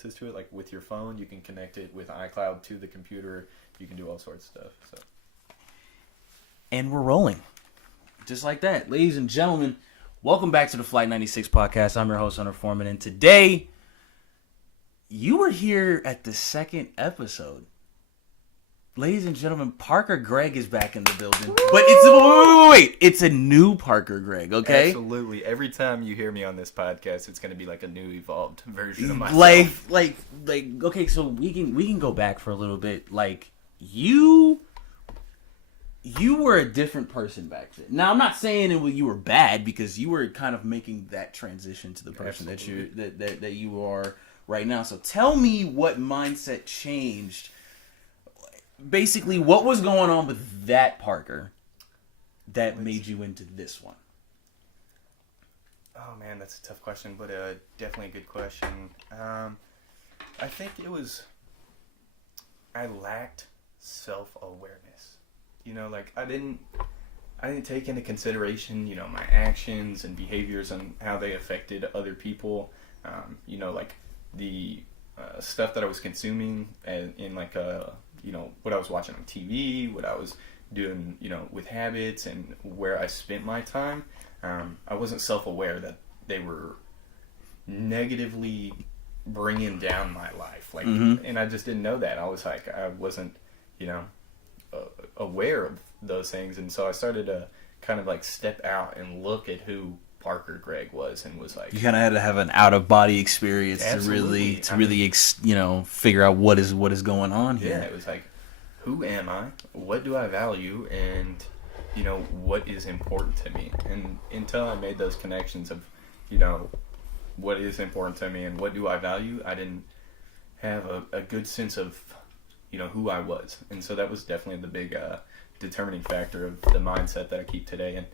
to it. Like with your phone, you can connect it with iCloud to the computer. You can do all sorts of stuff. So. And we're rolling. Just like that. Ladies and gentlemen, welcome back to the Flight 96 podcast. I'm your host, Hunter Foreman. And today, you were here at the second episode. Ladies and gentlemen, Parker Gregg is back in the building. Woo! But wait. It's a new Parker Gregg, okay? Absolutely. Every time you hear me on this podcast, it's going to be like a new evolved version of myself. Like, okay, so we can go back for a little bit. Like, you were a different person back then. Now, I'm not saying you were bad, because you were kind of making that transition to the person that you are right now. So tell me what mindset changed. Basically, what was going on with that Parker that made you into this one? Oh man, that's a tough question, but definitely a good question. I think I lacked self-awareness. Like I didn't take into consideration, my actions and behaviors and how they affected other people. Like the stuff that I was consuming in like what I was watching on TV, what I was doing, with habits and where I spent my time. I wasn't self-aware that they were negatively bringing down my life. Like, and I just didn't know that. I was like, I wasn't, aware of those things. And so I started to kind of like step out and look at who Parker Gregg was, and was like, you kind of had to have an out-of-body experience absolutely. to really figure out what is going on here. Yeah, it was like, who am I? What do I value? And what is important to me? And until I made those connections of what is important to me and what do I value, I didn't have a good sense of who I was. And so that was definitely the big determining factor of the mindset that I keep today, and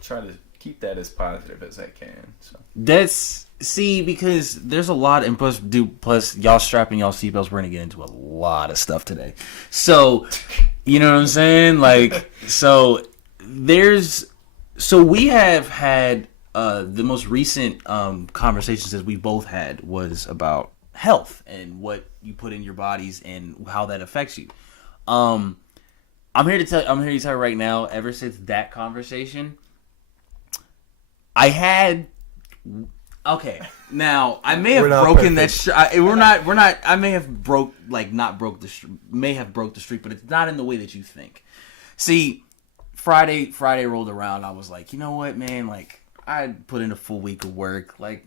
try to keep that as positive as I can. So because there's a lot, and plus y'all strapping y'all seatbelts. We're gonna get into a lot of stuff today. So you know what I'm saying? Like, so we have had the most recent conversations that we both had was about health and what you put in your bodies and how that affects you. I'm here to tell you right now, ever since that conversation, I had, okay, now I may have broken that. I may have broke the streak, but it's not in the way that you think. See, Friday rolled around. I was like, you know what, man? Like, I put in a full week of work. Like,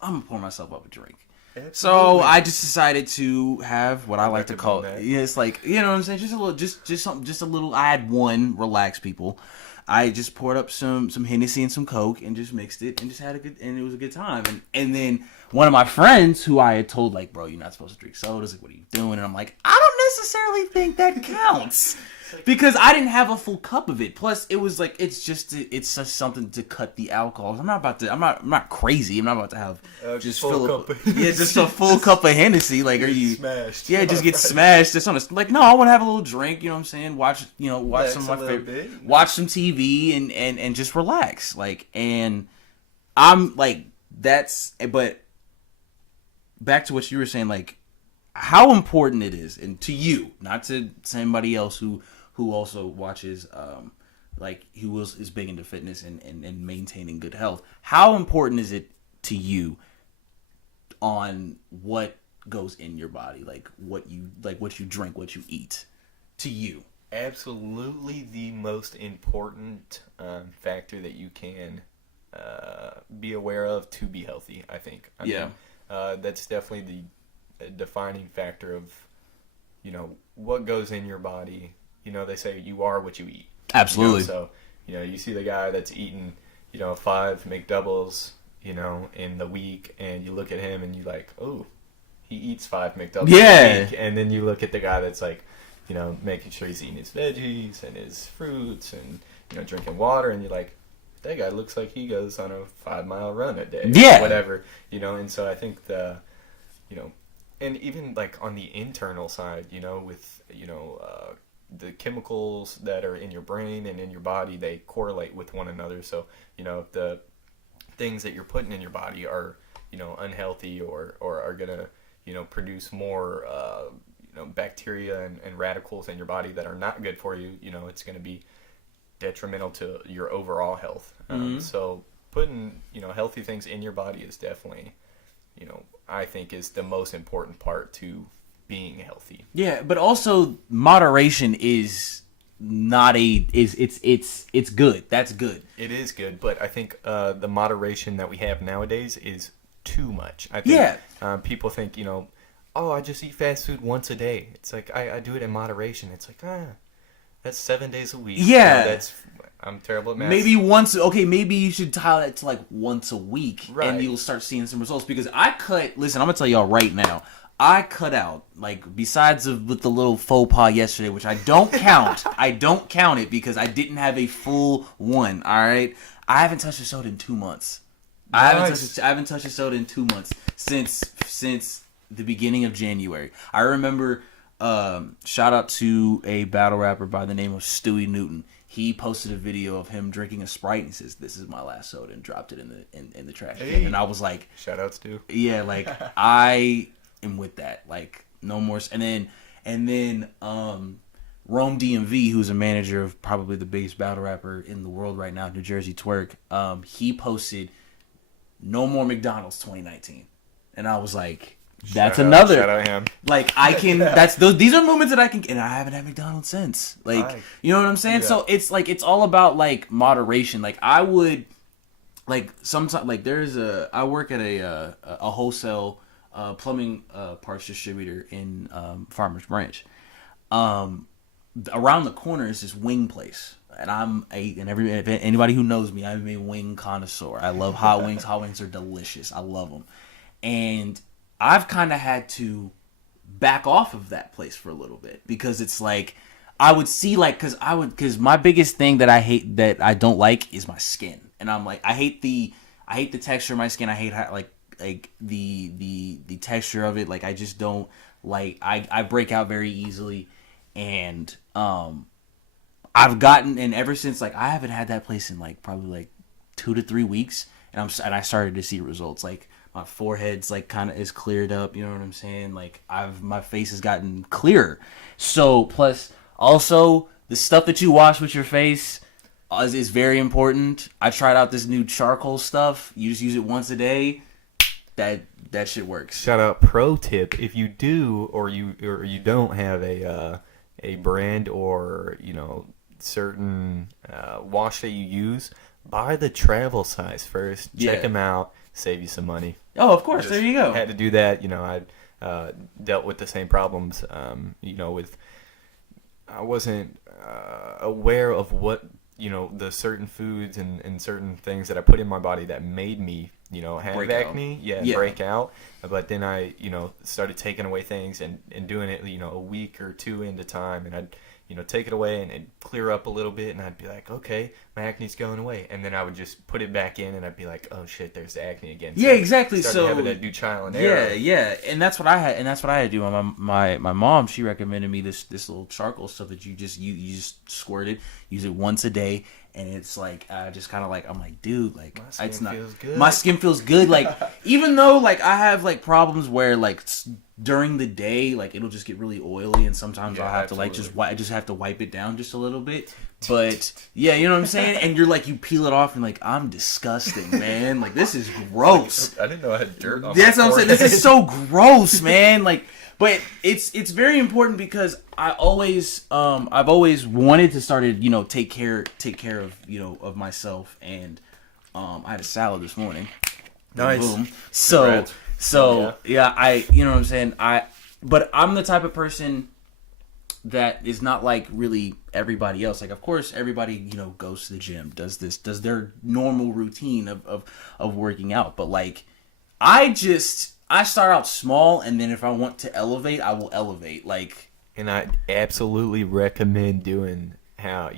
I'm gonna pour myself up a drink. Absolutely. So I just decided to have what I like to call it. Yeah, it's like, you know what I'm saying? Just a little, just a little. I had one, relax, people. I just poured up some Hennessy and some Coke and just mixed it and just had and it was a good time. And then one of my friends who I had told, like, bro, you're not supposed to drink sodas. Like, what are you doing? And I'm like, I don't necessarily think that counts. Because I didn't have a full cup of it. Plus, it was like, it's just something to cut the alcohol. I'm not crazy. I'm not about to have just a full cup of Hennessy. Like, are you smashed? Yeah, just get smashed. Just like, no, I want to have a little drink. You know what I'm saying? Watch some of my favorite, watch some TV and just relax. Like, and I'm like, but back to what you were saying, like, how important it is, and to you, not to somebody else who also watches, who is big into fitness and maintaining good health. How important is it to you on what goes in your body, like what you drink, what you eat, to you? Absolutely, the most important factor that you can be aware of to be healthy, I think. I mean, that's definitely the defining factor of what goes in your body. They say you are what you eat. Absolutely. So, you see the guy that's eating, 5 McDoubles, in the week, and you look at him and you like, oh, he eats 5 McDoubles a week. And then you look at the guy that's like, making sure he's eating his veggies and his fruits and, drinking water, and you're like, that guy looks like he goes on a 5-mile run a day. Yeah. Or whatever, and so I think and even like on the internal side, with, the chemicals that are in your brain and in your body, they correlate with one another. So, if the things that you're putting in your body are, unhealthy or are going to, produce more bacteria and radicals in your body that are not good for you. It's going to be detrimental to your overall health. So putting healthy things in your body is definitely, I think, is the most important part to being healthy. Yeah, but also moderation is not it's good. That's good. It is good, but I think the moderation that we have nowadays is too much. I think people think, oh, I just eat fast food once a day. It's like I do it in moderation. It's like, that's 7 days a week. Yeah. I'm terrible at math. Maybe maybe you should tie that to like once a week, and you'll start seeing some results. Because listen, I'm gonna tell y'all right now, I cut out, like, besides with the little faux pas yesterday, which I don't count. I don't count it because I didn't have a full one. All right, I haven't touched a soda in 2 months. Nice. I haven't touched a soda in 2 months since the beginning of January. I remember. Shout out to a battle rapper by the name of Stewie Newton. He posted a video of him drinking a Sprite and he says, "This is my last soda," and dropped it in the trash can. And I was like, shout out Stu. Yeah, like I am with that. Like no more. And then Rome DMV, who's a manager of probably the biggest battle rapper in the world right now, New Jersey Twerk, he posted no more McDonald's 2019. And I was like, that's another. Shout out him. Like I can. These are moments that I can. And I haven't had McDonald's since. Like you know what I'm saying. Yeah. So it's all about like moderation. Like I would, like sometimes like I work at a wholesale plumbing parts distributor in Farmers Branch. Around the corner is this wing place. And anybody who knows me, I'm a wing connoisseur. I love hot wings. Hot wings are delicious. I love them. And I've kind of had to back off of that place for a little bit because it's like I would see because my biggest thing that I don't like is my skin, and I'm like I hate the texture of my skin. I hate how, like the texture of it. Like I just don't like I break out very easily, and I've gotten, and ever since like I haven't had that place in like probably like 2 to 3 weeks, and I started to see results like. My forehead's like kind of is cleared up, you know what I'm saying? Like my face has gotten clearer. So plus also the stuff that you wash with your face is very important. I tried out this new charcoal stuff. You just use it once a day. That shit works. Shout out pro tip: if you do or you don't have a brand or certain wash that you use, buy the travel size first. Check them out. Save you some money. Oh, of course. There you go. Had to do that. I dealt with the same problems. With I wasn't aware of what the certain foods and certain things that I put in my body that made me have break acne. Break out. But then I started taking away things and doing it a week or two into time, and I'd take it away and it'd clear up a little bit, and I'd be like, okay, my acne's going away, and then I would just put it back in, and I'd be like, oh shit, there's the acne again. So yeah, exactly. So having to do trial and error. Yeah, and that's what I had, to do. My mom, she recommended me this little charcoal stuff that you just squirt it, use it once a day, and it's like just kind of like I'm like, dude, like my skin feels good. Like even though like I have like problems where like during the day, like it'll just get really oily, and sometimes I'll have to like I just have to wipe it down just a little bit. But yeah, you know what I'm saying. And you're like, you peel it off, and like I'm disgusting, man. Like this is gross. I didn't know I had dirt on. That's what I'm saying. This is so gross, man. Like, but it's very important because I've always wanted to start take care of of myself, and I had a salad this morning. Nice. Boom. So yeah, you know what I'm saying. But I'm the type of person that is not like really everybody else. Like, of course, everybody goes to the gym, does their normal routine of working out. But like, I start out small, and then if I want to elevate, I will elevate. Like, and I absolutely recommend doing how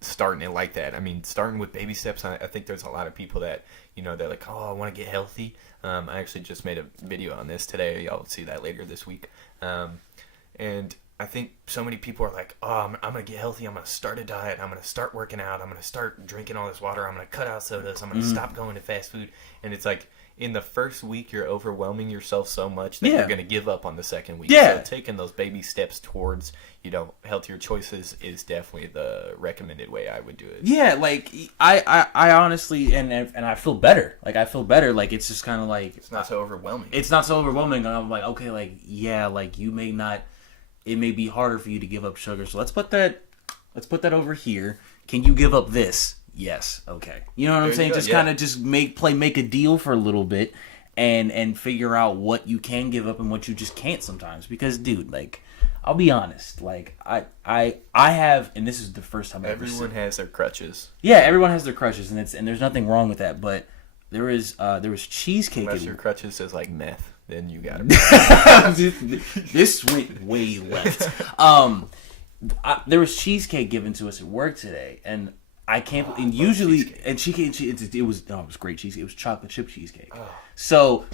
starting it like that. I mean, starting with baby steps. I think there's a lot of people that they're like, oh, I want to get healthy. I actually just made a video on this today. Y'all will see that later this week. And I think so many people are like, oh, I'm going to get healthy. I'm going to start a diet. I'm going to start working out. I'm going to start drinking all this water. I'm going to cut out sodas. I'm going to stop going to fast food. And it's like, in the first week, you're overwhelming yourself so much that you're going to give up on the second week. Yeah. So taking those baby steps towards, healthier choices is definitely the recommended way I would do it. Yeah, like, I honestly, and I feel better. Like, I feel better. Like, it's just kind of like... It's not so overwhelming. It's not so overwhelming. And I'm like, okay, like, yeah, like, you may not... It may be harder for you to give up sugar. So let's put that over here. Can you give up this? Yes. Okay. You know what I'm saying? Just kind of just make a deal for a little bit and figure out what you can give up and what you just can't sometimes. Because, dude, like, I'll be honest. Like, I have, and this is the first time everyone has their crutches. Yeah, everyone has their crutches, and there's nothing wrong with that. But there was cheesecake. Unless your crutches is like meth, then you got it. This went way left. There was cheesecake given to us at work today, and I can't. And usually, cheesecake. And cheesecake, it was great cheesecake. It was chocolate chip cheesecake. Oh. So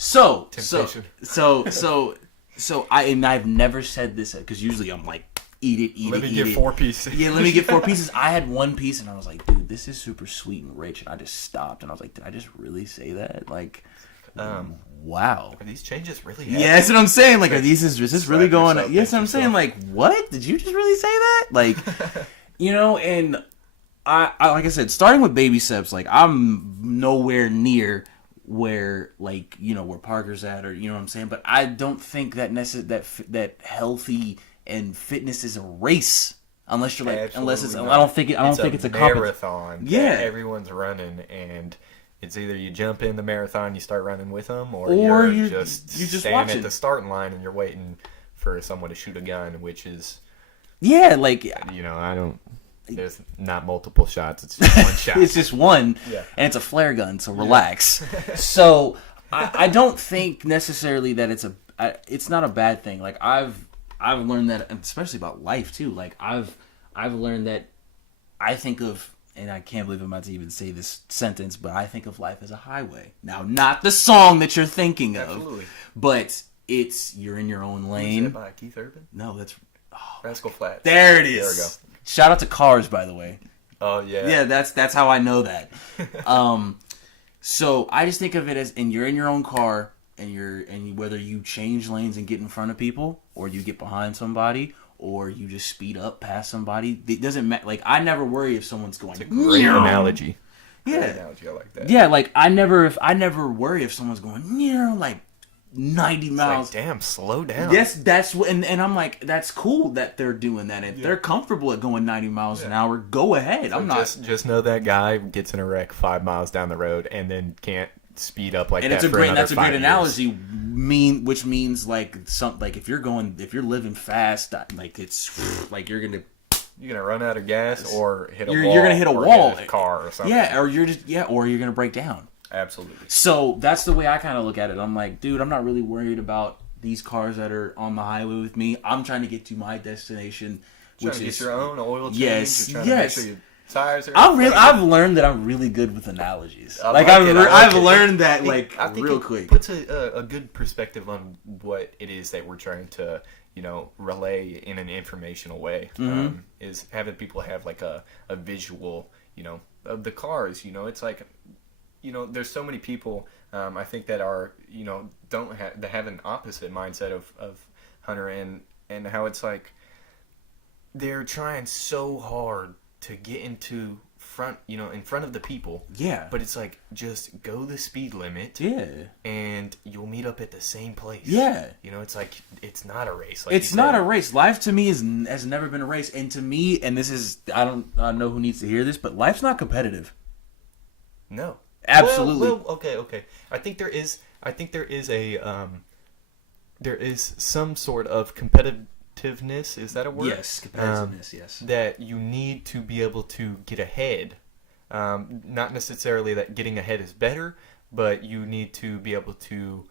I've never said this because usually I'm like, eat it. Let me get 4 pieces. Yeah, let me get 4 pieces. I had 1 piece, and I was like, dude, this is super sweet and rich. And I just stopped, and I was like, did I just really say that? Like, wow. Are these changes really happening? Yeah, that's what I'm saying. Like, is this really going on? Yes, I'm saying, like, what? Did you just really say that? Like, and I like I said, starting with baby steps, like, I'm nowhere near where, like, where Parker's at, or, you know what I'm saying? But I don't think that that healthy and fitness is a race. Unless you're like, Absolutely unless it's, not. I don't think it's a marathon. Yeah, that everyone's running, and it's either you jump in the marathon, you start running with them, or you're just standing watching at the starting line and you're waiting for someone to shoot a gun, which is like I don't. There's not multiple shots; it's just one shot. It's just one, and it's a flare gun. So relax. So I don't think necessarily that it's not a bad thing. Like I've learned that, especially about life too. Like I've learned that I think of, and I can't believe I'm about to even say this sentence, but I think of life as a highway. Now, not the song that you're thinking of, Absolutely. But you're in your own lane. Was that by Keith Urban? No, that's Rascal Flatts. There it is. There we go. Shout out to Cars, by the way. Oh yeah. Yeah, that's how I know that. So I just think of it as, and you're in your own car, and whether you change lanes and get in front of people, or you get behind somebody, or you just speed up past somebody, it doesn't matter. Like, I never worry if someone's going. It's a great analogy. Yeah. Great analogy. I like that. Yeah, like I never worry if someone's going like 90 miles. Like, damn, slow down. Yes, that's what, and I'm like, that's cool that they're doing that. If they're comfortable at going 90 miles an hour, go ahead. So I'm not. Just know that guy gets in a wreck 5 miles down the road and then can't speed up like and that. That's a great analogy. Which means like if you're living fast, like it's like you're gonna run out of gas or hit a wall. You're gonna hit a wall, hit a car or something. Yeah, or you're gonna break down. Absolutely. So that's the way I kind of look at it. I'm like, dude, I'm not really worried about these cars that are on the highway with me. I'm trying to get to my destination, which is your own oil change. Yes. To make sure your tires are. I've learned that I'm really good with analogies. I've learned that I think real quick. Puts a good perspective on what it is that we're trying to relay in an informational way. Mm-hmm. Is having people have like a visual of the cars. It's like. There's so many people I think that are that have an opposite mindset of Hunter and how it's like they're trying so hard to get into front in front of the people. Yeah. But it's like, just go the speed limit. Yeah. And you'll meet up at the same place. Yeah. It's like, it's not a race. It's not a race. Life to me has never been a race, and to me, and this is I don't know who needs to hear this, but life's not competitive. No. Absolutely. Well, okay. I think there is some sort of competitiveness. Is that a word? Yes, competitiveness. Yes. That you need to be able to get ahead. Not necessarily that getting ahead is better, but you need to be able to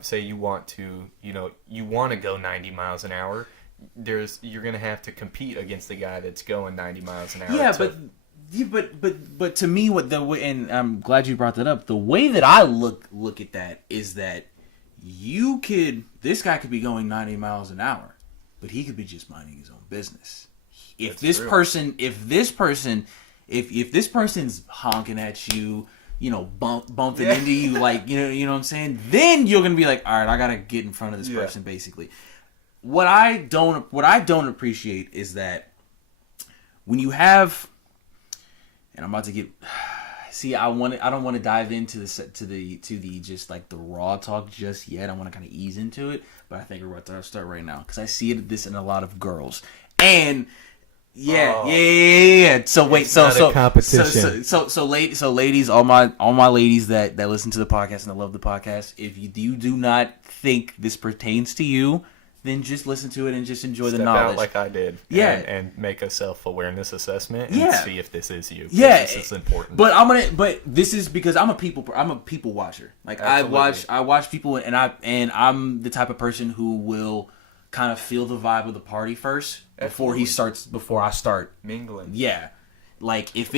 say you want to go 90 miles an hour. You're going to have to compete against the guy that's going 90 miles an hour. Yeah, but to me, and I'm glad you brought that up. The way that I look at that is that this guy could be going 90 miles an hour, but he could be just minding his own business. If That's this person's honking at you, bumping into you, like, you know what I'm saying, then you're gonna be like, all right, I gotta get in front of this person, basically. What I don't appreciate is that when you have, and I'm about to get, see, I don't want to dive into the just like the raw talk just yet. I want to kind of ease into it, but I think we're about to start right now because I see this in a lot of girls, and yeah. So wait, so competition. So ladies, all my ladies that listen to the podcast and that love the podcast, if you do not think this pertains to you, then just listen to it and just enjoy the knowledge. Out like I did. Yeah. And make a self-awareness assessment and see if this is you. Yeah. This is important. But this is because I'm a people watcher. Like, Absolutely. I watch people, and I'm the type of person who will kind of feel the vibe of the party first before I start mingling. Yeah. Like, if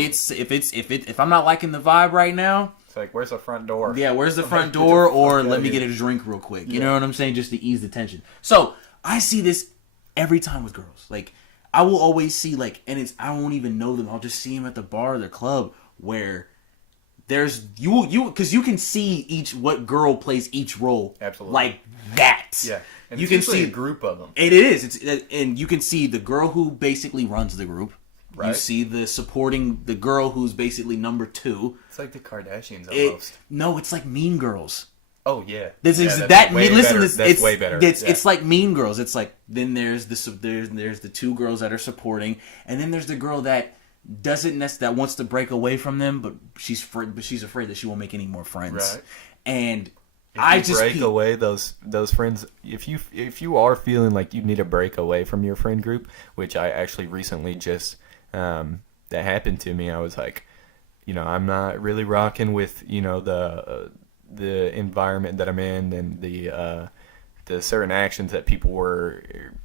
I'm not liking the vibe right now, it's like, where's the front door? Yeah, where's the front door? Or let me get a drink real quick. You know what I'm saying? Just to ease the tension. So I see this every time with girls. Like, I will always see, like, and I won't even know them. I'll just see them at the bar or the club where there's because you can see what girl plays each role. Absolutely. Like that. Yeah. And you can see a group of them. It is. And you can see the girl who basically runs the group. Right. You see the girl who's basically number 2. It's like the Kardashians almost. No, it's like Mean Girls. Oh yeah. That's way better. It's like Mean Girls. It's like, then there's the 2 girls that are supporting, and then there's the girl that that wants to break away from them, but she's afraid that she won't make any more friends. Right. And if you break away those friends, if you are feeling like you need to break away from your friend group, which I actually recently just that happened to me. I was like, I'm not really rocking with the environment that I'm in and the certain actions that people were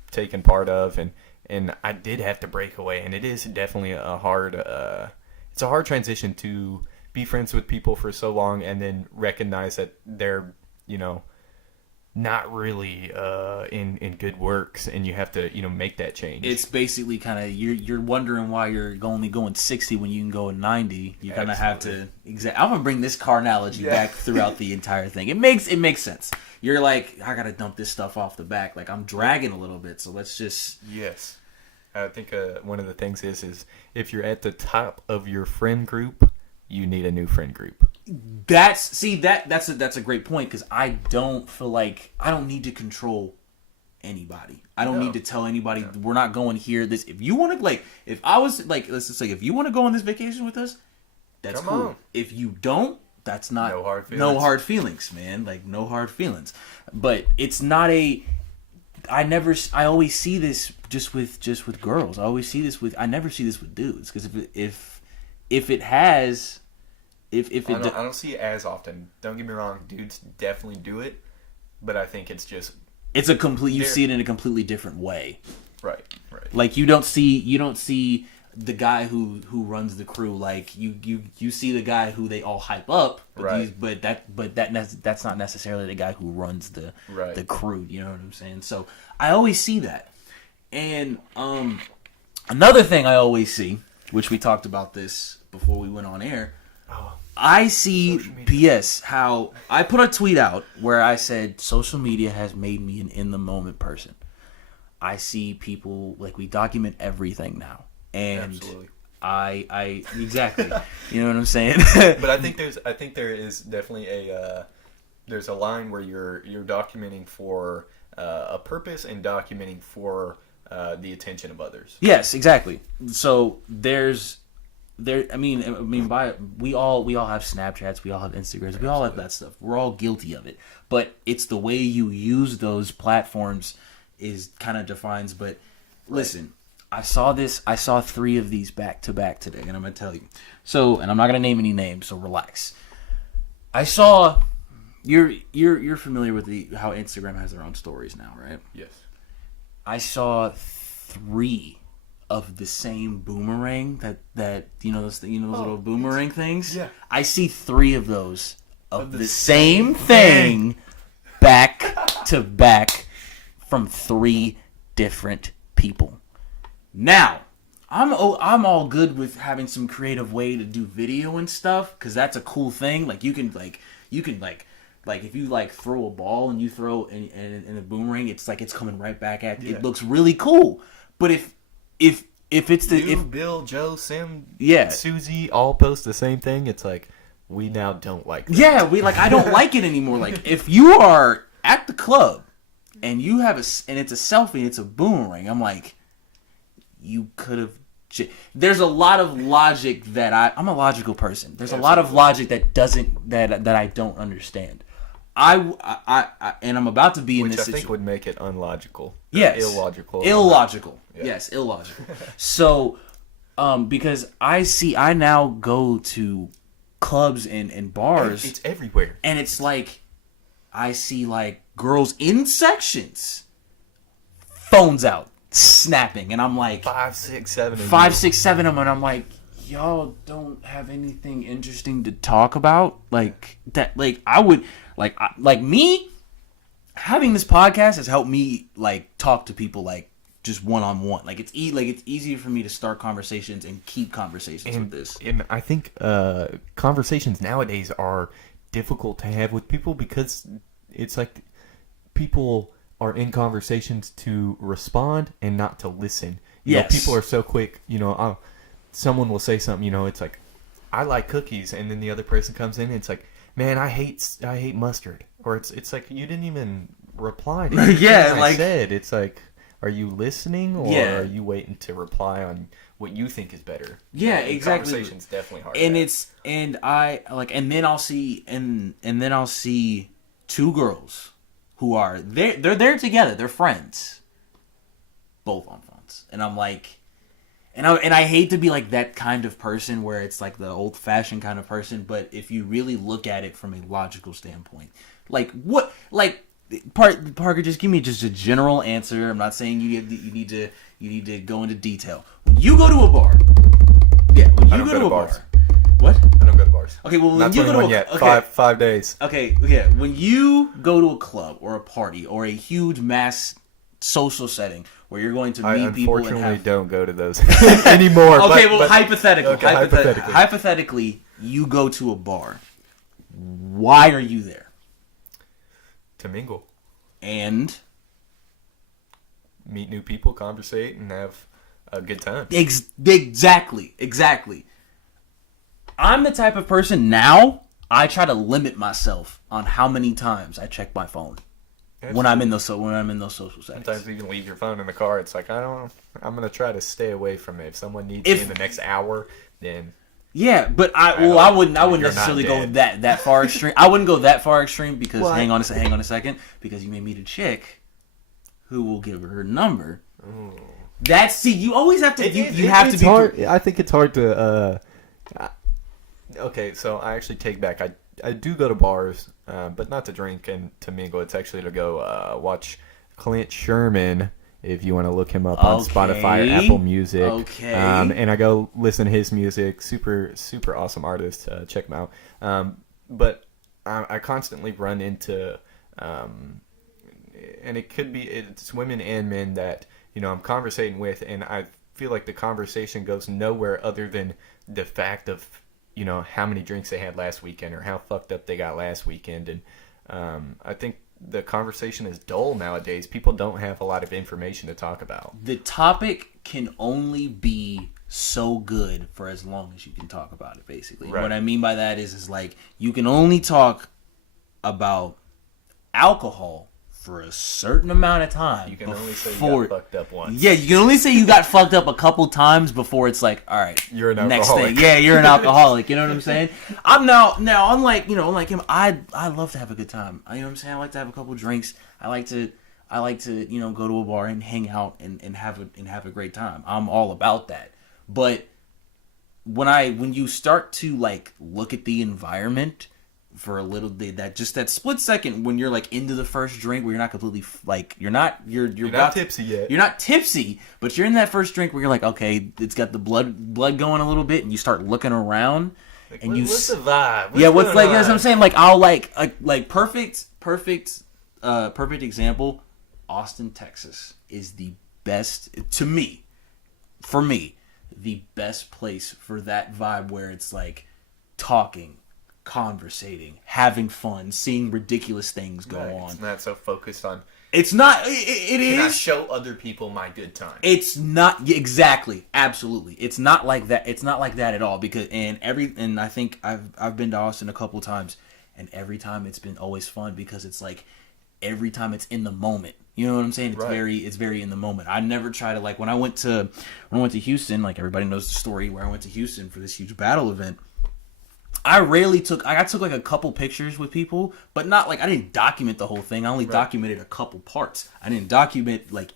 taking part of, and I did have to break away, and it is definitely a hard transition to be friends with people for so long and then recognize that they're not really in good works, and you have to make that change. It's basically kind of you're wondering why you're only going 60 when you can go 90. You kind of have to I'm gonna bring this car analogy back throughout the entire thing. It makes sense. You're like, I gotta dump this stuff off the back. Like, I'm dragging a little bit, so let's just I think one of the things is if you're at the top of your friend group, you need a new friend group. That's a great point, because I don't feel like I don't need to control anybody. I don't need to tell anybody we're not going here. If you want to, if I was like, let's just say, if you want to go on this vacation with us, that's cool. On. If you don't, that's not no hard feelings, man. Like, no hard feelings. But it's not a. I always see this just with girls. I never see this with dudes, because if it has. I don't see it as often. Don't get me wrong, dudes definitely do it, but I think it's just you see it in a completely different way. Right. Like, you don't see the guy who runs the crew. Like, you see the guy who they all hype up, but that's not necessarily the guy who runs the crew. You know what I'm saying? So I always see that. And another thing I always see, which we talked about this before we went on air. I see how I put a tweet out where I said social media has made me an in the moment person. I see people, like, we document everything now, and absolutely. I exactly, you know what I'm saying. But I think there is definitely there's a line where you're documenting for a purpose and documenting for the attention of others. Yes, exactly. So we all have Snapchats, we all have Instagrams, we all have that stuff. We're all guilty of it. But it's the way you use those platforms is kind of defines. But listen, I saw 3 of these back to back today, and I'm gonna tell you. So, and I'm not gonna name any names, so relax. I saw you're familiar with how Instagram has their own stories now, right? Yes. I saw 3 of the same boomerang that those little boomerang things. Yeah. I see 3 of those of the same thing back to back from 3 different people. Now, I'm all good with having some creative way to do video and stuff, because that's a cool thing. Like you can if you like throw a ball and you throw in a boomerang, it's like it's coming right back at you. Yeah. It looks really cool. But if it's Bill, Joe, Sam, Yeah. Susie all post the same thing, it's like we now don't like that. Yeah, I don't like it anymore. Like, if you are at the club and you have and it's a selfie and it's a boomerang, I'm like, you could have. There's a lot of logic that I'm a logical person. There's a lot of logic that I don't understand. I and I'm about to be in Which this I think would make it unlogical. Yes. Illogical. Illogical. Yeah. Yes, illogical. So, because I now go to clubs and bars. It's everywhere. And it's like, I see like girls in sections, phones out, snapping. And I'm like, 5, 6, 7. 5, 6, 7 of them. And I'm like, y'all don't have anything interesting to talk about? Like that, like I would, like me, having this podcast has helped me like talk to people like just one-on-one. Like it's easier for me to start conversations and keep conversations with this. And I think conversations nowadays are difficult to have with people because it's like people are in conversations to respond and not to listen. You know, people are so quick, someone will say something, it's like, I like cookies, and then the other person comes in and it's like, man, I hate mustard. Or it's like, you didn't even reply to anything I said. It's like, are you listening, or are you waiting to reply on what you think is better? Yeah, exactly. Conversation's definitely hard. And then I'll see two girls who are they're there together. They're friends, both on phones, and I'm like, and I hate to be like that kind of person where it's like the old fashioned kind of person. But if you really look at it from a logical standpoint, like what, like. Parker, just give me just a general answer. I'm not saying you need to go into detail. When you go to a bar, when you go to a bar, what? I don't go to bars. Okay, well, when not you go to yet. 5 days. Okay, yeah. When you go to a club or a party or a huge mass social setting where you're going to meet people and unfortunately don't go to those anymore. Okay, but hypothetically, hypothetically, you go to a bar. Why are you there? To mingle. And meet new people, conversate, and have a good time. Exactly. I'm the type of person now, I try to limit myself on how many times I check my phone. Absolutely. When I'm in those social settings. Sometimes you can leave your phone in the car. It's like, I'm going to try to stay away from it. If someone needs me in the next hour, then... Yeah, but I wouldn't necessarily go that far extreme. I wouldn't go that far extreme because hang on a second, because you may meet a chick who will give her number. Ooh. You always have to you have to be hard. I think it's hard to okay, so I actually take back. I do go to bars, but not to drink and to mingle. It's actually to go watch Clint Sherman. If you want to look him up on Spotify or Apple Music. Okay. And I go listen to his music. Super, super awesome artist. Check him out. But I constantly run into, and it's women and men that, I'm conversating with, and I feel like the conversation goes nowhere other than the fact of, how many drinks they had last weekend or how fucked up they got last weekend. And I think the conversation is dull nowadays. People don't have a lot of information to talk about. The topic can only be so good for as long as you can talk about it, basically. Right. What I mean by that is like you can only talk about alcohol for a certain amount of time. You can only say you got fucked up once. Yeah, you can only say you got fucked up a couple times before it's like, all right, you're an next alcoholic. thing. Yeah, you're an alcoholic. You know what I'm saying? I'm now unlike him. I love to have a good time. You know what I'm saying? I like to have a couple drinks. I like to go to a bar and hang out and have a great time. I'm all about that. But when you start to like look at the environment for a little bit, that split second when you're like into the first drink where you're not completely like you're not tipsy yet. You're not tipsy, but you're in that first drink where you're like, okay, it's got the blood going a little bit, and you start looking around, like, and what's the vibe? What's like? That's what I'm saying. Like I'll like perfect example. Austin, Texas is the best, to me, for me, the best place for that vibe where it's like talking, conversating, having fun, seeing ridiculous things go on. It's not so focused on. It's not. It Can I is. show other people my good time? It's not exactly, absolutely. It's not like that. It's not like that at all. Because and I think I've been to Austin a couple times, and every time it's been always fun because it's like every time it's in the moment. You know what I'm saying? It's very in the moment. I never try to like when I went to Houston. Like everybody knows the story where I went to Houston for this huge battle event. I took like a couple pictures with people, but not like I didn't document the whole thing. I only documented a couple parts. I didn't document like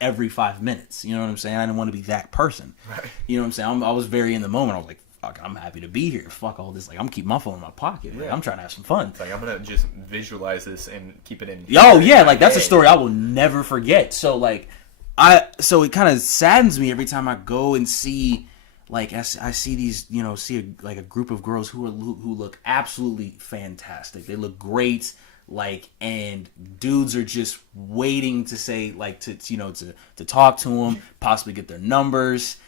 every 5 minutes. You know what I'm saying? I didn't want to be that person. Right. You know what I'm saying? I was very in the moment. I was like, fuck, I'm happy to be here. Fuck all this. Like I'm keeping my phone in my pocket. Like, I'm trying to have some fun. It's like I'm gonna just visualize this and keep it in. Oh yeah, like that's a story I will never forget. So like so it kind of saddens me every time I go and see. Like I see these, a group of girls who look absolutely fantastic. They look great, like, and dudes are just waiting to say, like, to talk to them, possibly get their numbers.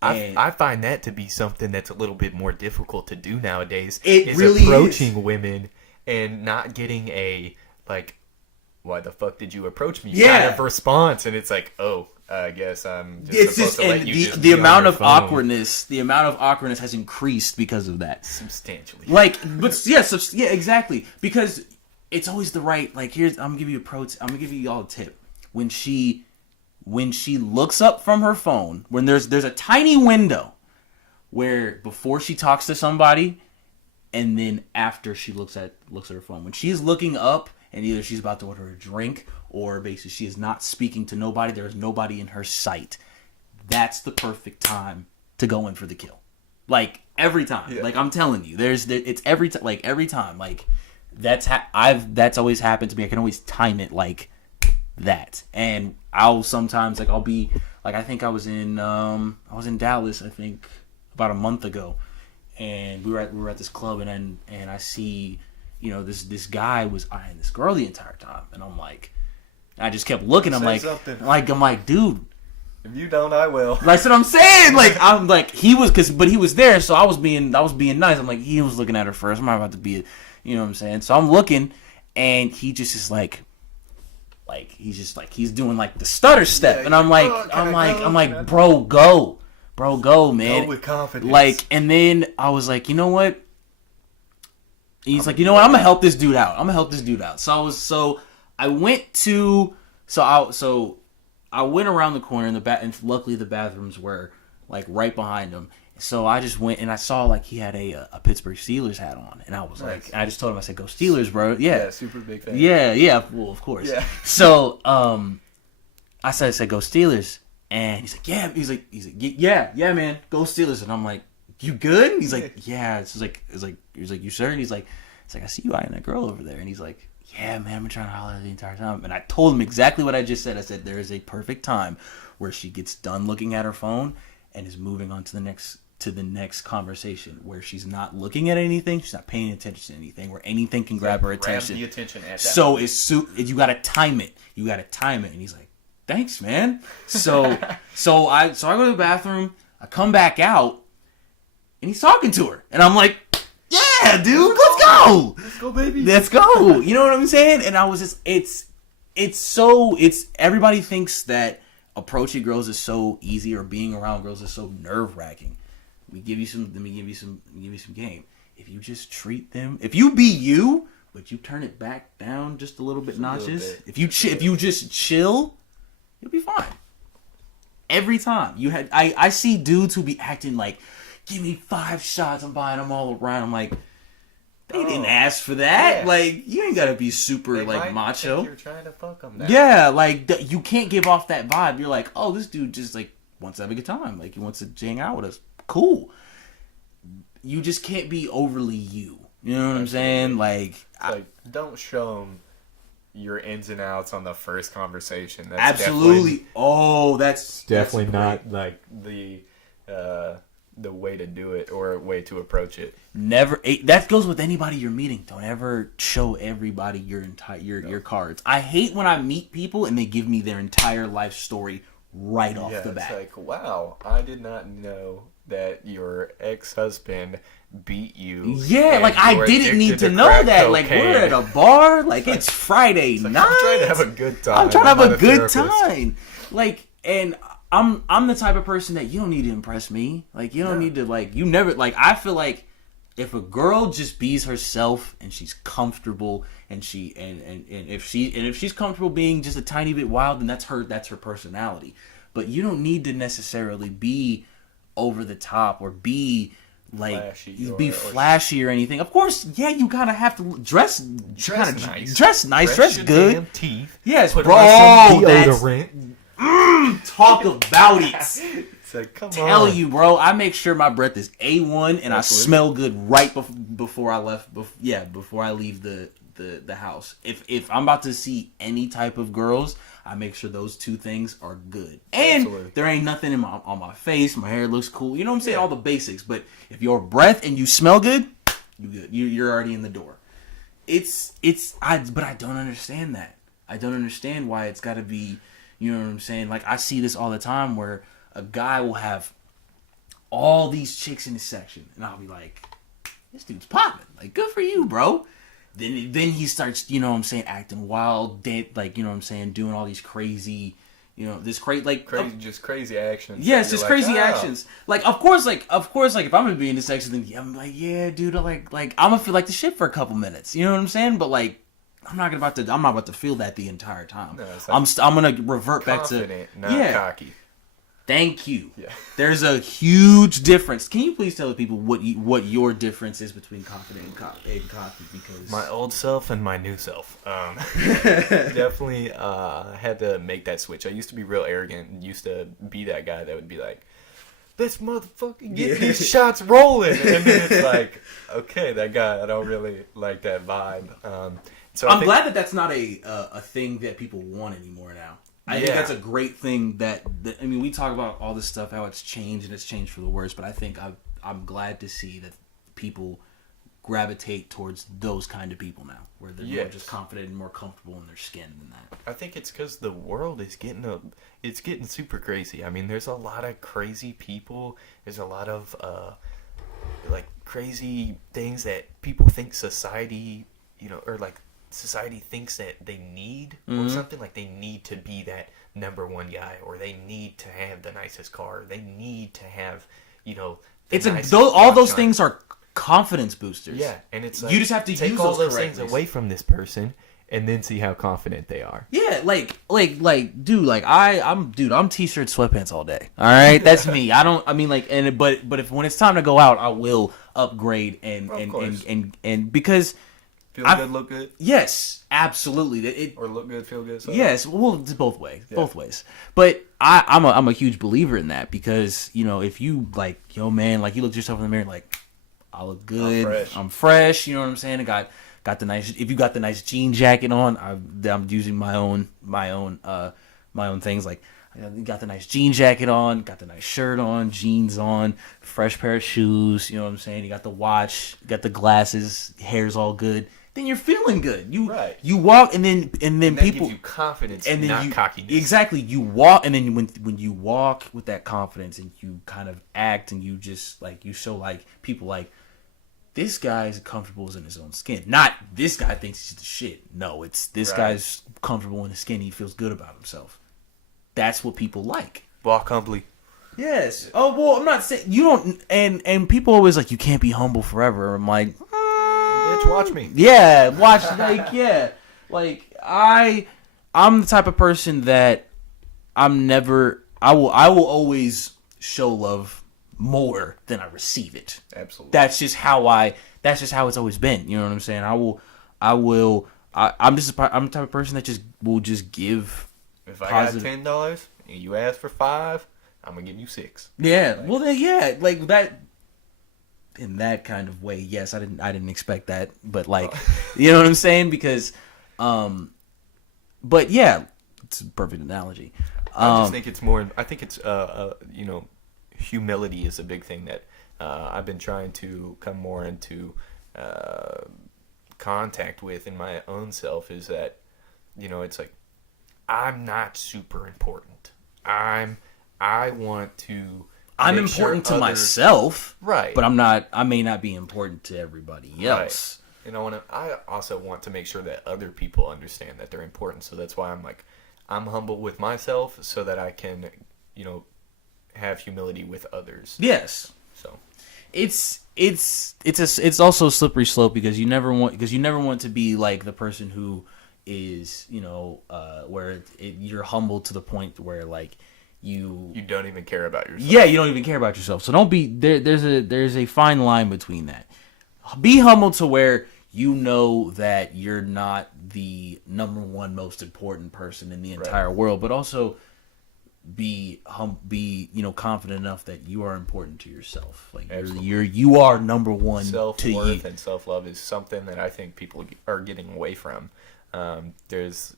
I find that to be something that's a little bit more difficult to do nowadays. It really approaching women and not getting a like, why the fuck did you approach me? Yeah. Kind of response, and it's like, oh. I guess I'm just supposed to let you just the be on amount your of phone. awkwardness, has increased because of that. Substantially. Like, but yeah, exactly. Because it's always the right. Like, I'm gonna give you I'm gonna give you all a tip. When she looks up from her phone, when there's a tiny window where before she talks to somebody, and then after she looks at her phone, when she's looking up and either she's about to order a drink or basically she is not speaking to nobody, there is nobody in her sight, that's the perfect time to go in for the kill. Like every time. Yeah. Like I'm telling you, it's every time. Like every time. Like that's always happened to me. I can always time it like that. And I'll sometimes I'll be like, I think I was in Dallas, I think about a month ago, and we were at this club, and I see, this guy was eyeing this girl the entire time, and I'm like, I just kept looking. I'm like, dude. If you don't, I will. That's what I'm saying. Like, I'm like, he was there, so I was being nice. I'm like, he was looking at her first. I'm not about to be, you know what I'm saying? So I'm looking, and he just is like he's doing like the stutter step, and I'm like, bro, go, man. Go with confidence. Like, and then I was like, you know what? He's like, you know what? I'm gonna help this dude out. So I went around the corner and luckily the bathrooms were like right behind him. So I just went and I saw like he had a Pittsburgh Steelers hat on, and I was nice. like, I just told him, I said, "Go Steelers, bro!" Yeah, super big fan. Yeah. Well, of course. Yeah. So I said, "Go Steelers," and he's like, "Yeah." He's like, "Yeah, man, go Steelers." And I'm like, "You good?" And he's like, "Yeah." He's like, "You sure?" And he's like, "I see you eyeing that girl over there." And he's like, "Yeah, man, I've been trying to holler at her the entire time." And I told him exactly what I just said. I said, there is a perfect time where she gets done looking at her phone and is moving on to the next conversation, where she's not looking at anything, she's not paying attention to anything, where anything can grab her attention. Grab the attention at that so moment. you gotta time it. And he's like, "Thanks, man." So I go to the bathroom, I come back out, and he's talking to her. And I'm like, "Yeah, dude, let's go. Let's go, baby. Let's go." You know what I'm saying? And I was just, everybody thinks that approaching girls is so easy, or being around girls is so nerve-wracking. Let me give you some game. If you just treat them, if you be you, but you turn it back down just a little bit notches, if you just chill, you'll be fine. Every time I see dudes who be acting like, "Give me 5 shots, I'm buying them all around." I'm like, they didn't ask for that. Yeah. Like, you ain't gotta be super macho. Think you're trying to fuck them. Yeah, like you can't give off that vibe. You're like, oh, this dude just like wants to have a good time. Like he wants to hang out with us. Cool. You just can't be overly you. You know what I'm saying? Like don't show them your ins and outs on the first conversation. That's absolutely. That's definitely not like the way to do it or a way to approach it. Never. That goes with anybody you're meeting. Don't ever show everybody your cards. I hate when I meet people and they give me their entire life story right off the bat. It's like, wow, I did not know that your ex-husband beat you. Yeah, like I didn't need to know that. Cocaine. Like we're at a bar. Like it's Friday night. I'm trying to have a good time. I'm trying to have a good time. Like, and I'm the type of person that you don't need to impress me. Like you don't need to you never I feel like if a girl just bees herself and she's comfortable and if she's comfortable being just a tiny bit wild, then that's her personality. But you don't need to necessarily be over the top or be flashy or anything. Of course, you gotta have to dress nice, dress good. Damn teeth. Yes, Put bro. on some deodorant. Talk about it. It's like, come Tell on. you, bro. I make sure my breath is A1 and I smell good right before I left. Before I leave the house. If I'm about to see any type of girls, I make sure those two things are good. And there ain't nothing on my face. My hair looks cool. You know what I'm saying? All the basics. But if your breath and you smell good, you good. You're already in the door. But I don't understand that. I don't understand why it's got to be. You know what I'm saying? Like I see this all the time where a guy will have all these chicks in his section, and I'll be like, "This dude's popping. Like, good for you, bro." Then he starts, you know what I'm saying, acting wild, like, you know what I'm saying, doing all these crazy, you know, this just crazy actions. Yes, just crazy actions. Like, of course, if I'm gonna be in this section, then I'm like, yeah, dude, like I'm gonna feel like the shit for a couple minutes. You know what I'm saying? But like, I'm not about to feel that the entire time. No, I'm gonna revert back to not cocky. Thank you. Yeah. There's a huge difference. Can you please tell the people what your difference is between confident and cocky? Because my old self and my new self. Definitely had to make that switch. I used to be real arrogant and used to be that guy that would be like, let's motherfucking get these shots rolling. And then it's like, okay, that guy, I don't really like that vibe. So I'm glad that that's not a thing that people want anymore now. I think that's a great thing that I mean, we talk about all this stuff, how it's changed and it's changed for the worse, but I think I'm glad to see that people gravitate towards those kind of people now, where they're more just confident and more comfortable in their skin than that. I think it's because the world is getting super crazy. I mean, there's a lot of crazy people. There's a lot of like crazy things that people think society, or like society thinks that they need or something. Like they need to be that number one guy, or they need to have the nicest car, they need to have all those things are confidence boosters. Yeah, and it's like, you just have to take use all those things away from this person and then see how confident they are. Yeah, I'm t-shirt sweatpants all day. All right, that's me. But if when it's time to go out, I will upgrade and because feel good, look good. Yes, absolutely. Or look good, feel good. So. Yes, well, it's both ways. Yeah. Both ways. But I'm a huge believer in that because if you like, yo man, like you look at yourself in the mirror, like I look good, I'm fresh. You know what I'm saying? I got the nice. If you got the nice jean jacket on, I'm using my own things. Like I got the nice jean jacket on, got the nice shirt on, jeans on, fresh pair of shoes. You know what I'm saying? You got the watch, you got the glasses, hair's all good. Then you're feeling good. You walk and then that people gives you confidence and then not cockiness. Exactly. You walk and then when you walk with that confidence and you kind of act and you just like you show like people like this guy's comfortable in his own skin. Not this guy thinks he's the shit. No, it's this guy's comfortable in his skin. He feels good about himself. That's what people like. Walk humbly. Yes. Oh well, I'm not saying you don't. And people always like you can't be humble forever. I'm like, bitch, watch me. Yeah, watch. I'm the type of person that I will always show love more than I receive it. Absolutely. That's just how it's always been. You know what I'm saying? I'm the type of person that will just give. If I got $10 and you ask for $5, I'm gonna give you $6. Yeah. Well then like that. In that kind of way, yes, I didn't expect that, but like, you know what I'm saying? Because, but yeah, it's a perfect analogy. I just think it's more. I think it's humility is a big thing that I've been trying to come more into contact with in my own self is that, it's like, I'm not super important. I want to. I'm make important sure to others, myself, right? But I may not be important to everybody else. Right. And I also want to make sure that other people understand that they're important. So that's why I'm humble with myself so that I can, have humility with others. Yes. So it's also a slippery slope because you never want to be like the person who is, where you're humble to the point where like you don't even care about yourself. Yeah, you don't even care about yourself. So don't be there. There's a fine line between that. Be humble to where you know that you're not the number one most important person in the entire world, but also be confident enough that you are important to yourself. Like you are number one. Self-worth and self-love is something that I think people are getting away from. There's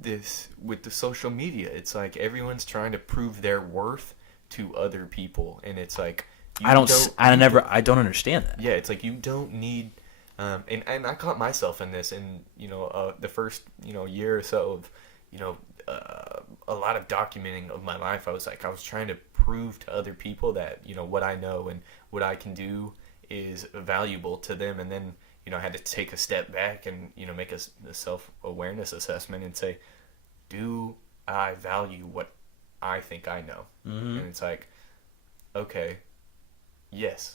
this with the social media, it's like everyone's trying to prove their worth to other people, and it's like I don't understand that. Yeah, it's like you don't need and I caught myself in this in the first year or so of a lot of documenting of my life. I was trying to prove to other people that what I know and what I can do is valuable to them, and then I had to take a step back and make a self-awareness assessment and say, do I value what I think I know? Mm-hmm. And it's like, okay, yes,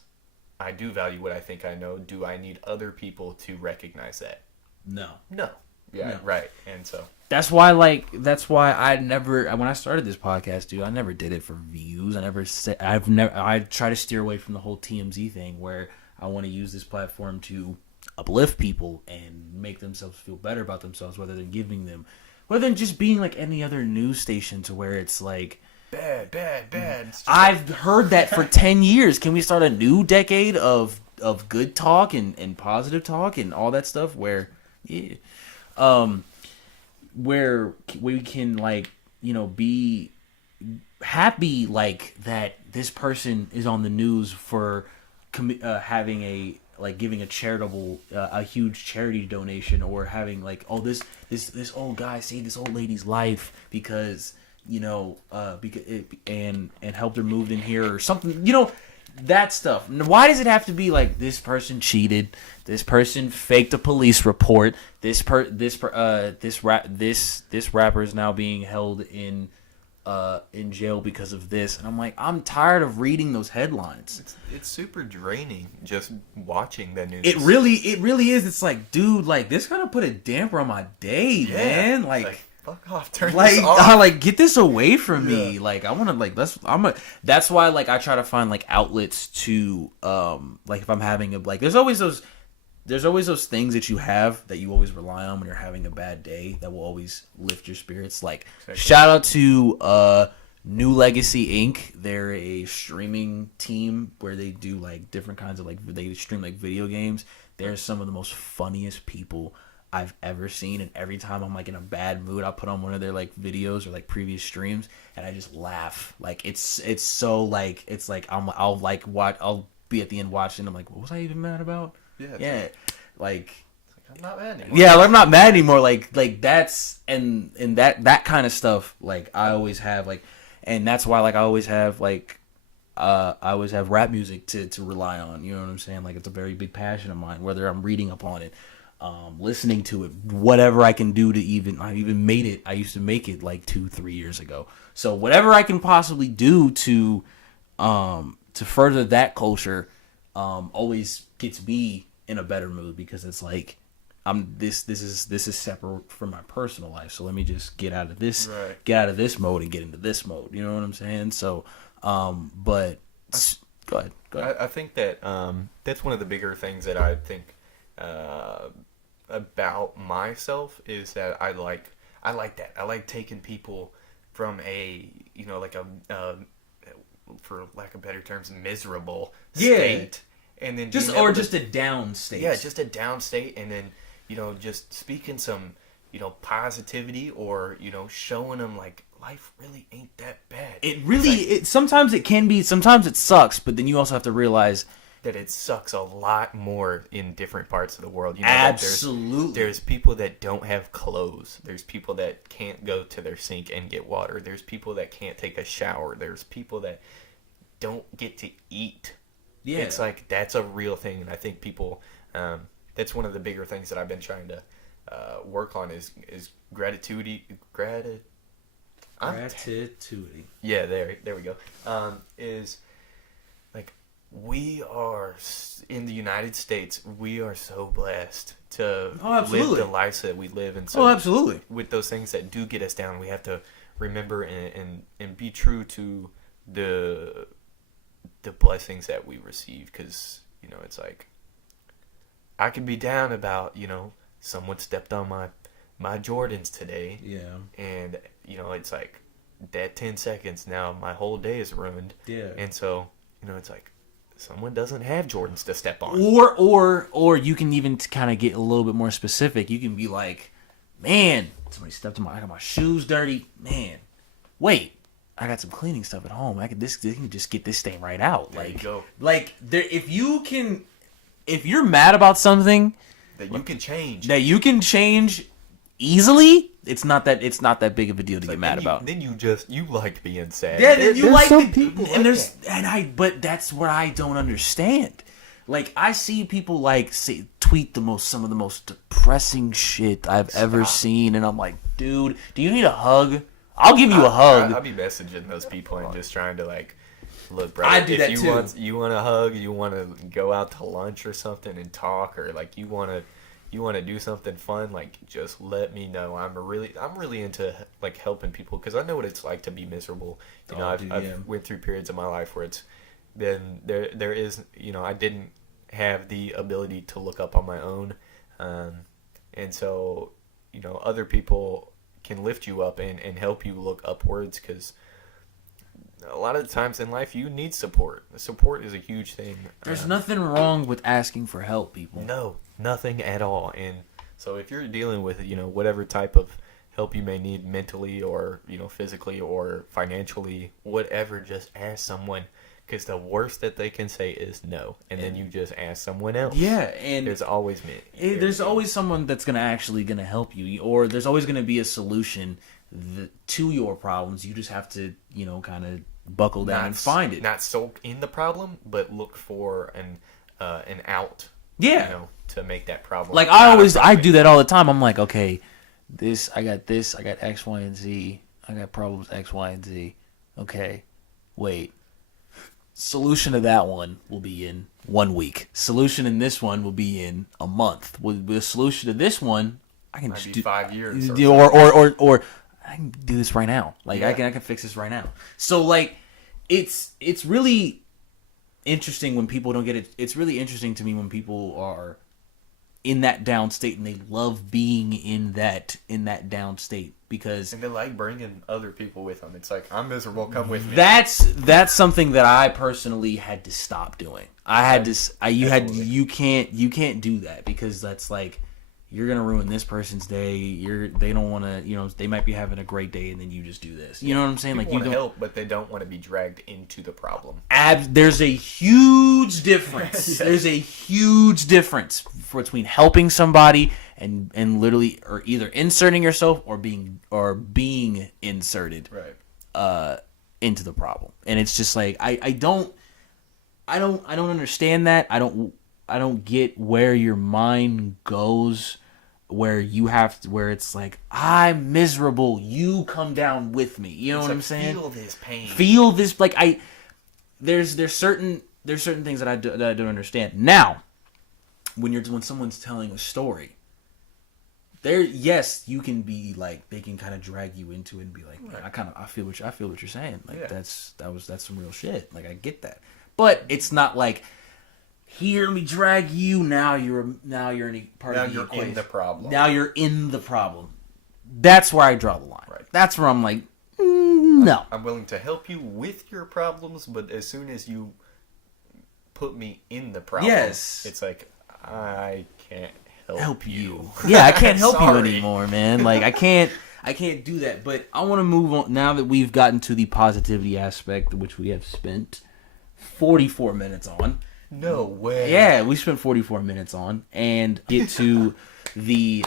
I do value what I think I know. Do I need other people to recognize that? No. Yeah, no. Right. And so that's why I never, when I started this podcast, dude, I never did it for views. I try to steer away from the whole TMZ thing where I want to use this platform to uplift people and make themselves feel better about themselves, rather than just being like any other news station to where it's like bad. I've heard that for 10 years. Can we start a new decade of good talk and positive talk and all that stuff where where we can be happy like that this person is on the news for having giving a charitable, a huge charity donation, or having this old guy saved this old lady's life because and helped her move in here or something, that stuff. Why does it have to be like this person cheated, this person faked a police report, this rapper is now being held in jail because of this? And I'm like, I'm tired of reading those headlines. It's super draining just watching the news. It really is. It's like, dude, this kind of put a damper on my day, man. Like fuck off, turn this off. Get this away from me. I want to that's why I try to find outlets to if I'm having there's always those things that you have that you always rely on when you're having a bad day that will always lift your spirits. Exactly. Shout out to New Legacy Inc. They're a streaming team where they do different kinds of they stream video games. They're some of the most funniest people I've ever seen, and every time I'm in a bad mood, I'll put on one of their videos or previous streams, and I just laugh. It's so it's I'll be at the end watching. I'm like, what was I even mad about? Yeah. I'm not mad anymore. Yeah, I'm not mad anymore. That's and that kind of stuff. I always have and that's why I always have I always have rap music to rely on. You know what I'm saying? It's a very big passion of mine. Whether I'm reading upon it, listening to it, whatever I can do to I used to make it 2-3 years ago. So whatever I can possibly do to further that culture, always gets me in a better mood, because it's this is separate from my personal life. So let me just get out of this mode and get into this mode. You know what I'm saying? So, but go ahead. I think that that's one of the bigger things that I think about myself is that I like that. I like taking people from a for lack of better terms, miserable state, and then just a down state. Yeah, just a down state, and then just speaking some positivity, or showing them life really ain't that bad. It really, sometimes it can be, sometimes it sucks, but then you also have to realize that it sucks a lot more in different parts of the world. You know, absolutely. There's people that don't have clothes. There's people that can't go to their sink and get water. There's people that can't take a shower. There's people that don't get to eat. Yeah. It's like, that's a real thing. And I think people, that's one of the bigger things that I've been trying to work on is gratitude. Yeah, there we go. Is like, we are in the United States. We are so blessed to live the lives that we live, and so absolutely. With those things that do get us down, we have to remember and be true to the blessings that we receive, because you know, it's like, I could be down about, you know, someone stepped on my Jordans today, and you know, it's like that 10 seconds, now my whole day is ruined, and so, you know, it's like, someone doesn't have Jordans to step on. Or you can even kind of get a little bit more specific. You can be like, man, somebody stepped on I got my shoes dirty. Man, wait, I got some cleaning stuff at home. They can just get this stain right out. There you go. Like, if you're mad about something that you can change easily, it's not that big of a deal to get mad about. Then you like being sad. Yeah, you like some people, and there's that. But that's what I don't understand. Like, I see people like tweet some of the most depressing shit I've ever seen, and I'm like, dude, do you need a hug? I'll give you a hug. I'll be messaging those people and just trying to like, look, brother, I do that too. You want a hug, you want to go out to lunch or something and talk, or like you want to do something fun, like, just let me know. I'm really into like helping people, because I know what it's like to be miserable. You know, I've went through periods of my life where it's been there is, you know, I didn't have the ability to look up on my own, and so, you know, other people can lift you up and help you look upwards, because a lot of the times in life you need support. Support is a huge thing. There's nothing wrong with asking for help, people. No, nothing at all. And so if you're dealing with, you know, whatever type of help you may need mentally, or, you know, physically or financially, whatever, just ask someone, because the worst that they can say is no, and then you just ask someone else. Yeah, and there's always there's always someone that's gonna help you, or there's always gonna be a solution to your problems. You just have to, you know, kind of buckle down and find it. Not sulk in the problem, but look for an out. Yeah, you know, to make that problem. Like, I do that all the time. I'm like, okay, I got X, Y, and Z. I got problems X, Y, and Z. Okay, wait. Solution to that one will be in 1 week. Solution in this one will be in a month. With the solution to this one, I can just do 5 years. Or I can do this right now. Like, I can fix this right now. So, like, it's really interesting when people don't get it. It's really interesting to me when people are in that down state and they love being in that down state, because and they like bringing other people with them. It's like, I'm miserable, come with me. That's something that I personally had to stop doing. You can't do that, because that's like, you're gonna ruin this person's day. They don't want to, you know, they might be having a great day, and then you just do this. You know what I'm saying? People like, you want don't help, but they don't want to be dragged into the problem. There's a huge difference. Yes. There's a huge difference between helping somebody and literally, or either inserting yourself or being inserted into the problem. And it's just like, I don't understand that. I don't get where your mind goes, where it's like, I'm miserable, you come down with me. You know what I'm saying? Feel this pain. Feel this, like, there's certain things that I don't understand. Now, when someone's telling a story, yes, you can be like, they can kind of drag you into it and be like, right. I feel what you're saying. Like, that's some real shit. Like, I get that. But it's not like, here, let me drag you. Now you're in a part of the equation. Now you're in the problem. Now you're in the problem. That's where I draw the line. Right. That's where I'm like, no. I'm willing to help you with your problems, but as soon as you put me in the problem, it's like, I can't help you. Yeah, I can't help you anymore, man. Like, I can't I can't do that. But I want to move on now that we've gotten to the positivity aspect, which we have spent 44 minutes on. No way. Yeah, we spent 44 minutes on, and get to the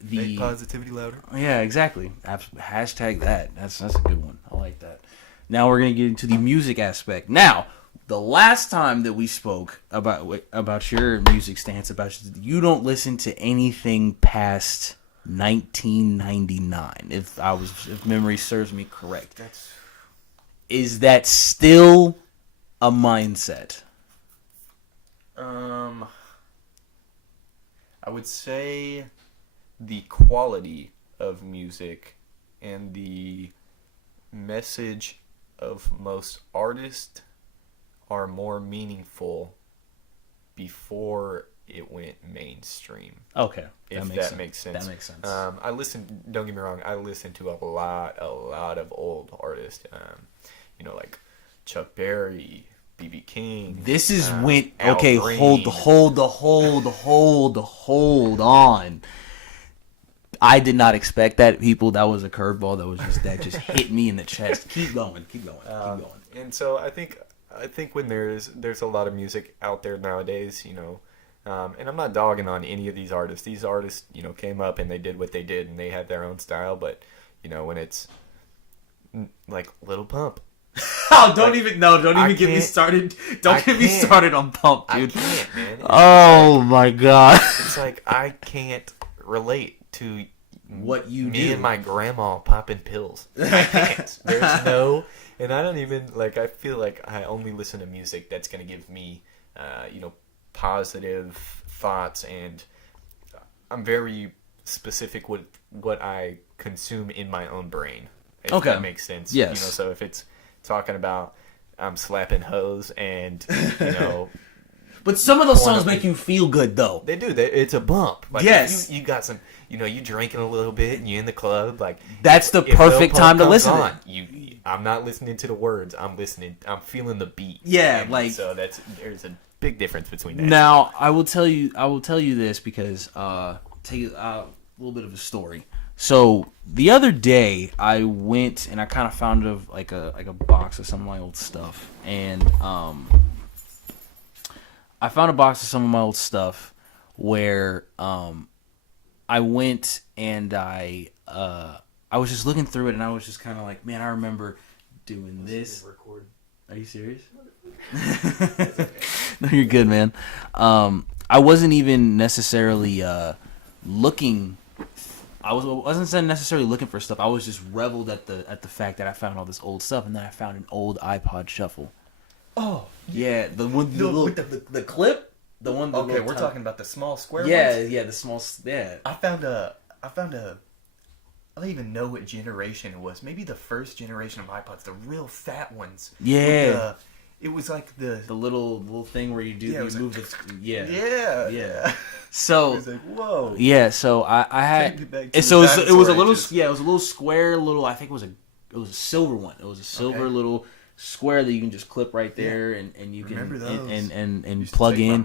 Make positivity louder. Yeah, exactly. Hashtag that. That's a good one. I like that. Now we're gonna get into the music aspect. Now, the last time that we spoke about your music stance, about you don't listen to anything past 1999, if memory serves me correct. Is that still a mindset? I would say the quality of music and the message of most artists are more meaningful before it went mainstream. Okay, If that makes sense. That makes sense. I listen. Don't get me wrong. I listen to a lot of old artists. Like Chuck Berry, B.B. King. This is Al when okay. Green. Hold on. I did not expect that, people. That was a curveball. That just hit me in the chest. Keep going. And so I think when there's a lot of music out there nowadays, and I'm not dogging on any of these artists. These artists, came up and they did what they did and they had their own style. But when it's like Lil Pump. Oh, don't even get me started. Don't get me started on Pump, dude. I can't, man. Oh my god. It's like I can't relate to what you me do. and my grandma popping pills. I can't. There's no, and I don't even I feel like I only listen to music that's gonna give me, positive thoughts, and I'm very specific with what I consume in my own brain. If that makes sense. Yes. So if it's talking about I'm slapping hoes and But some of those songs make you feel good, though. They do. It's a bump. Like, yes. You got some, you drinking a little bit and you in the club. Like that's the perfect time to listen. I'm not listening to the words. I'm listening. I'm feeling the beat. Yeah, and so there's a big difference between that. Now, I will tell you this because take a little bit of a story. So the other day, I went and I kind of found a box of some of my old stuff, and I found a box of some of my old stuff where I went and I was just looking through it, and I was just kind of like, man, I remember doing this. Are you serious? No, you're good, man. I wasn't even necessarily looking. I wasn't necessarily looking for stuff. I was just reveled at the fact that I found all this old stuff, and then I found an old iPod Shuffle. Oh yeah, the one the clip, the one. Okay, we're talking about the small square ones. Yeah, the small. Yeah, I found a. I don't even know what generation it was. Maybe the first generation of iPods, the real fat ones. Yeah. It was like the little thing where you move it. Yeah. So it was like, whoa. Yeah, so I had it was a little square little. I think it was a silver one. It was a silver little square that you can just clip right there, and you can and plug in.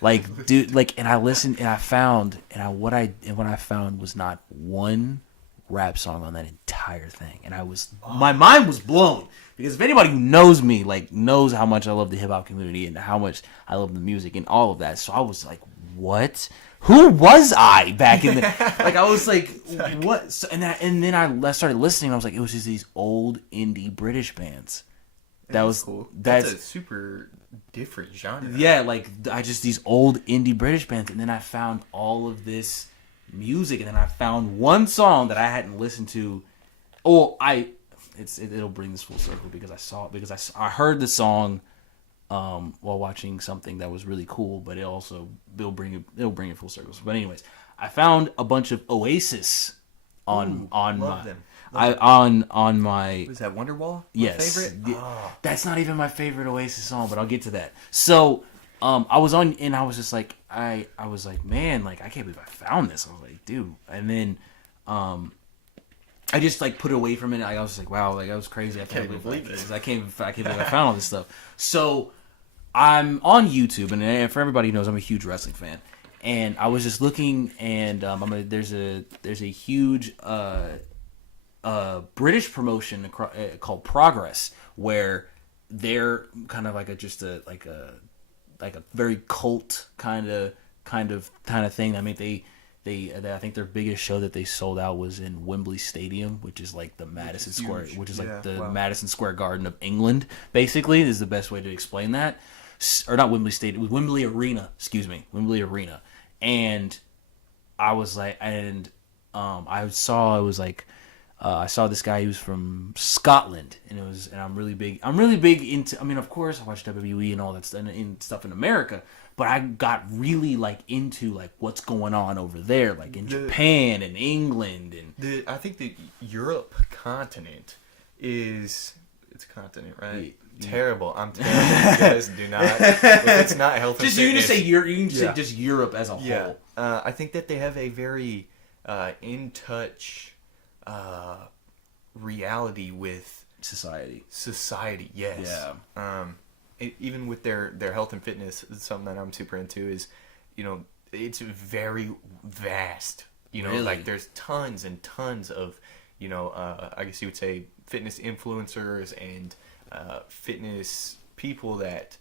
Like, dude, and I listened and I found what I found was not one rap song on that entire thing, and my mind was blown. Because if anybody who knows me, knows how much I love the hip hop community and how much I love the music and all of that. So I was like, what? Who was I back in the... I was like, what? So, and then I started listening, and I was like, it was just these old indie British bands. That's cool. That's a super different genre. Yeah, these old indie British bands. And then I found all of this music, and then I found one song that I hadn't listened to. It'll bring this full circle because I heard the song while watching something that was really cool, but it'll bring it full circle. But anyways, I found a bunch of Oasis on my was that Wonderwall? Yes. Favorite? That's not even my favorite Oasis song, but I'll get to that. So I was on, and I was just like, I was like, man, I can't believe I found this. I was like, dude, and then I just put it away from it. I was like, wow, that was crazy. I can't believe this. I can't believe I found all this stuff. So I'm on YouTube, and for everybody who knows, I'm a huge wrestling fan. And I was just looking, and there's a huge British promotion called Progress, where they're kind of like a very cult kind of thing. I mean, they I think their biggest show that they sold out was in Wembley Stadium, which is like the Madison Square, which is like the Madison Square Garden of England. Basically, is the best way to explain that. Or not Wembley Stadium, it was Wembley Arena. Excuse me, Wembley Arena. And I was like, I saw this guy who was from Scotland, and I'm really big into. I mean, of course, I watch WWE and all that stuff in America, but I got really like into like what's going on over there, like in Japan and England, and I think the Europe continent is it's a continent, right? Terrible. I'm terrible. You guys do not. If it's not health and just fitness, you can just say Europe. You can say just Europe as a whole. I think that they have a very in touch reality with society. Yes. Yeah. Even with their health and fitness, something that I'm super into is, it's very vast. Really? Like there's tons and tons of, I guess you would say fitness influencers and fitness people that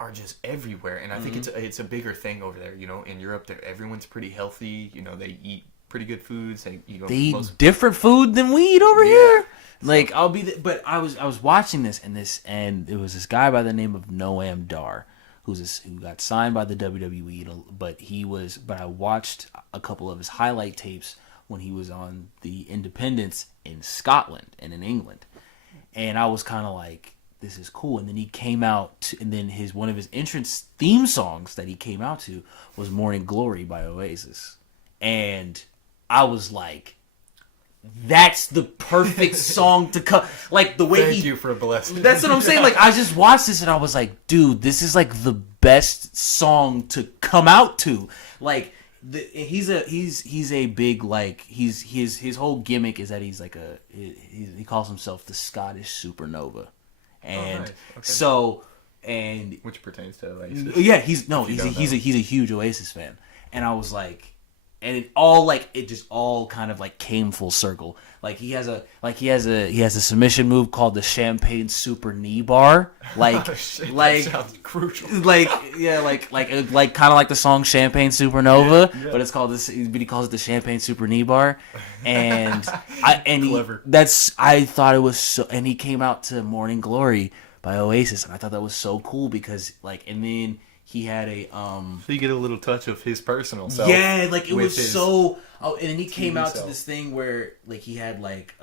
are just everywhere. And I think it's a bigger thing over there. In Europe, everyone's pretty healthy. They eat pretty good foods. They eat different food than we eat over here. Like but I was watching this and it was this guy by the name of Noam Dar who got signed by the WWE, but I watched a couple of his highlight tapes when he was on the Independents in Scotland and in England, and I was kind of like, this is cool. And then he came out, and then one of his entrance theme songs that he came out to was "Morning Glory" by Oasis, and I was like, that's the perfect song to cut. Like the way Thank you for blessing. That's what I'm saying. Like I just watched this and I was like, dude, this is like the best song to come out to. Like he's a big like his whole gimmick is that he's like he calls himself the Scottish Supernova, and which pertains to Oasis. Yeah, he's a huge Oasis fan, and I was like. And it just all kind of like came full circle. Like he has a submission move called the Champagne Super Knee Bar. Like that sounds crucial. Like kind of like the song Champagne Supernova, but it's called this. But he calls it the Champagne Super Knee Bar. And I thought it was so. And he came out to Morning Glory by Oasis, and I thought that was so cool because and then. He had so you get a little touch of his personal self. Yeah, like it was so. Oh, and then he came out to this thing where like he had like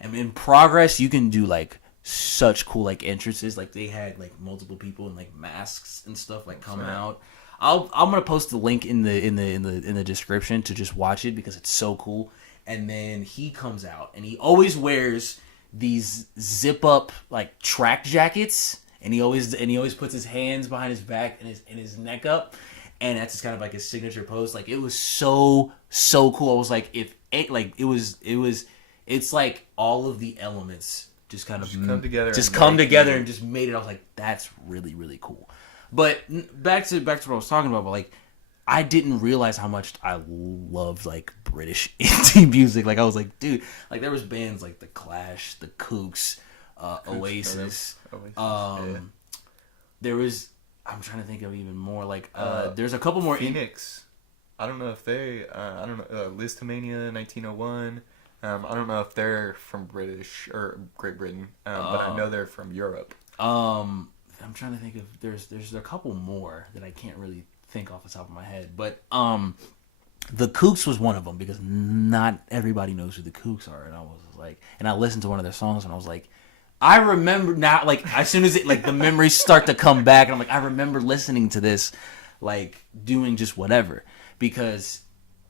and in Progress you can do like such cool like entrances. Like they had like multiple people in like masks and stuff like coming out. I'm gonna post the link in the description to just watch it because it's so cool. And then he comes out and he always wears these zip up like track jackets. And he always puts his hands behind his back and his neck up, and that's just kind of like his signature pose. Like it was so cool. I was like, it's like all of the elements just kind of come together, and just made it. I was like, that's really really cool. But back to what I was talking about. But like, I didn't realize how much I loved like British indie music. Like I was like, dude, like there was bands like The Clash, The Kooks. Oasis. There was. I'm trying to think of even more. Like, there's a couple more. Phoenix. I don't know if they. I don't know. Listomania 1901. I don't know if they're from British or Great Britain, but I know they're from Europe. I'm trying to think of. There's a couple more that I can't really think off the top of my head, but The Kooks was one of them because not everybody knows who the Kooks are, and I was like, and I listened to one of their songs, and I was like. I remember now, like, as soon as the memories start to come back, and I'm like, I remember listening to this, like, doing just whatever. Because,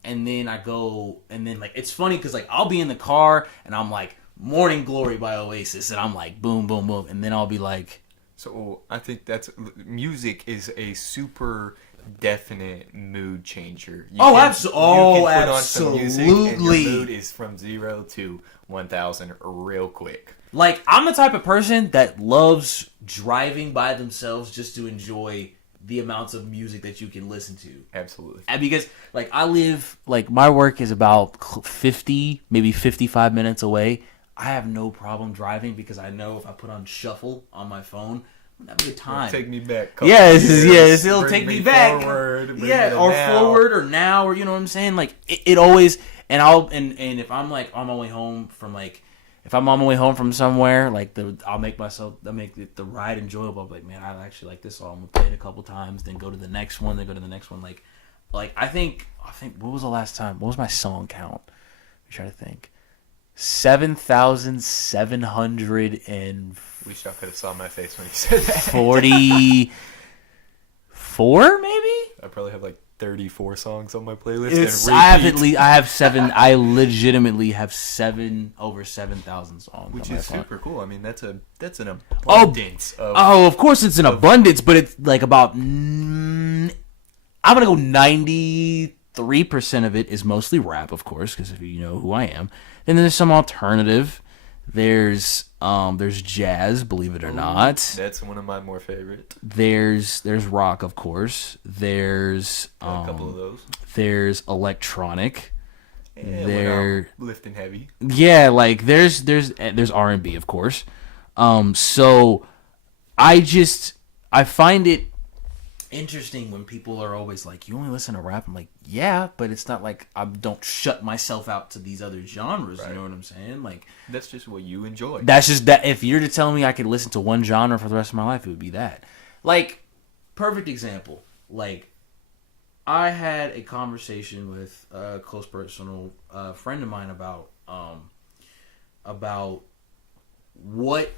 and then like, it's funny because, like, I'll be in the car, and I'm like, Morning Glory by Oasis, and I'm like, boom, boom, boom. And then I'll be like. So, I think music is a super definite mood changer. You can put on some music, and your mood is from 0 to 1,000 real quick. Like, I'm the type of person that loves driving by themselves just to enjoy the amounts of music that you can listen to. Absolutely. And because like I live, like my work is about 50, maybe 55 minutes away. I have no problem driving because I know if I put on shuffle on my phone, I'm gonna have a good time. It'll take me back. Yes, it'll take me back. Forward, or now. forward or now, or you know what I'm saying. Like it always, and if I'm like on my way home from like, if I'm on my way home from somewhere, like I'll make the ride enjoyable. I'm like, man, I actually like this song. I'm gonna play it a couple times, then go to the next one, then go to the next one. Like I think what was the last time? What was my song count? I'm trying to think. 7,700 and. Wish y'all could have saw my face when you said that. 44, maybe. I probably have like 34 songs on my playlist. I legitimately have over 7,000 songs. Which is super cool. I mean, that's an abundance. Of course it's an abundance, but it's like about. I'm gonna go 93% of it is mostly rap, of course, because if you know who I am. Then there's some alternative. There's jazz, believe it or not. That's one of my more favorite. There's rock, of course. There's a couple of those. There's electronic. There lifting heavy. Yeah, like there's R&B, of course. So I find it interesting when people are always like, you only listen to rap. I'm like, yeah, but it's not like I don't shut myself out to these other genres. Right. You know what I'm saying? Like that's just what you enjoy. That's just that. If you're to tell me I could listen to one genre for the rest of my life, it would be that. Like, perfect example. Like, I had a conversation with a close personal friend of mine about what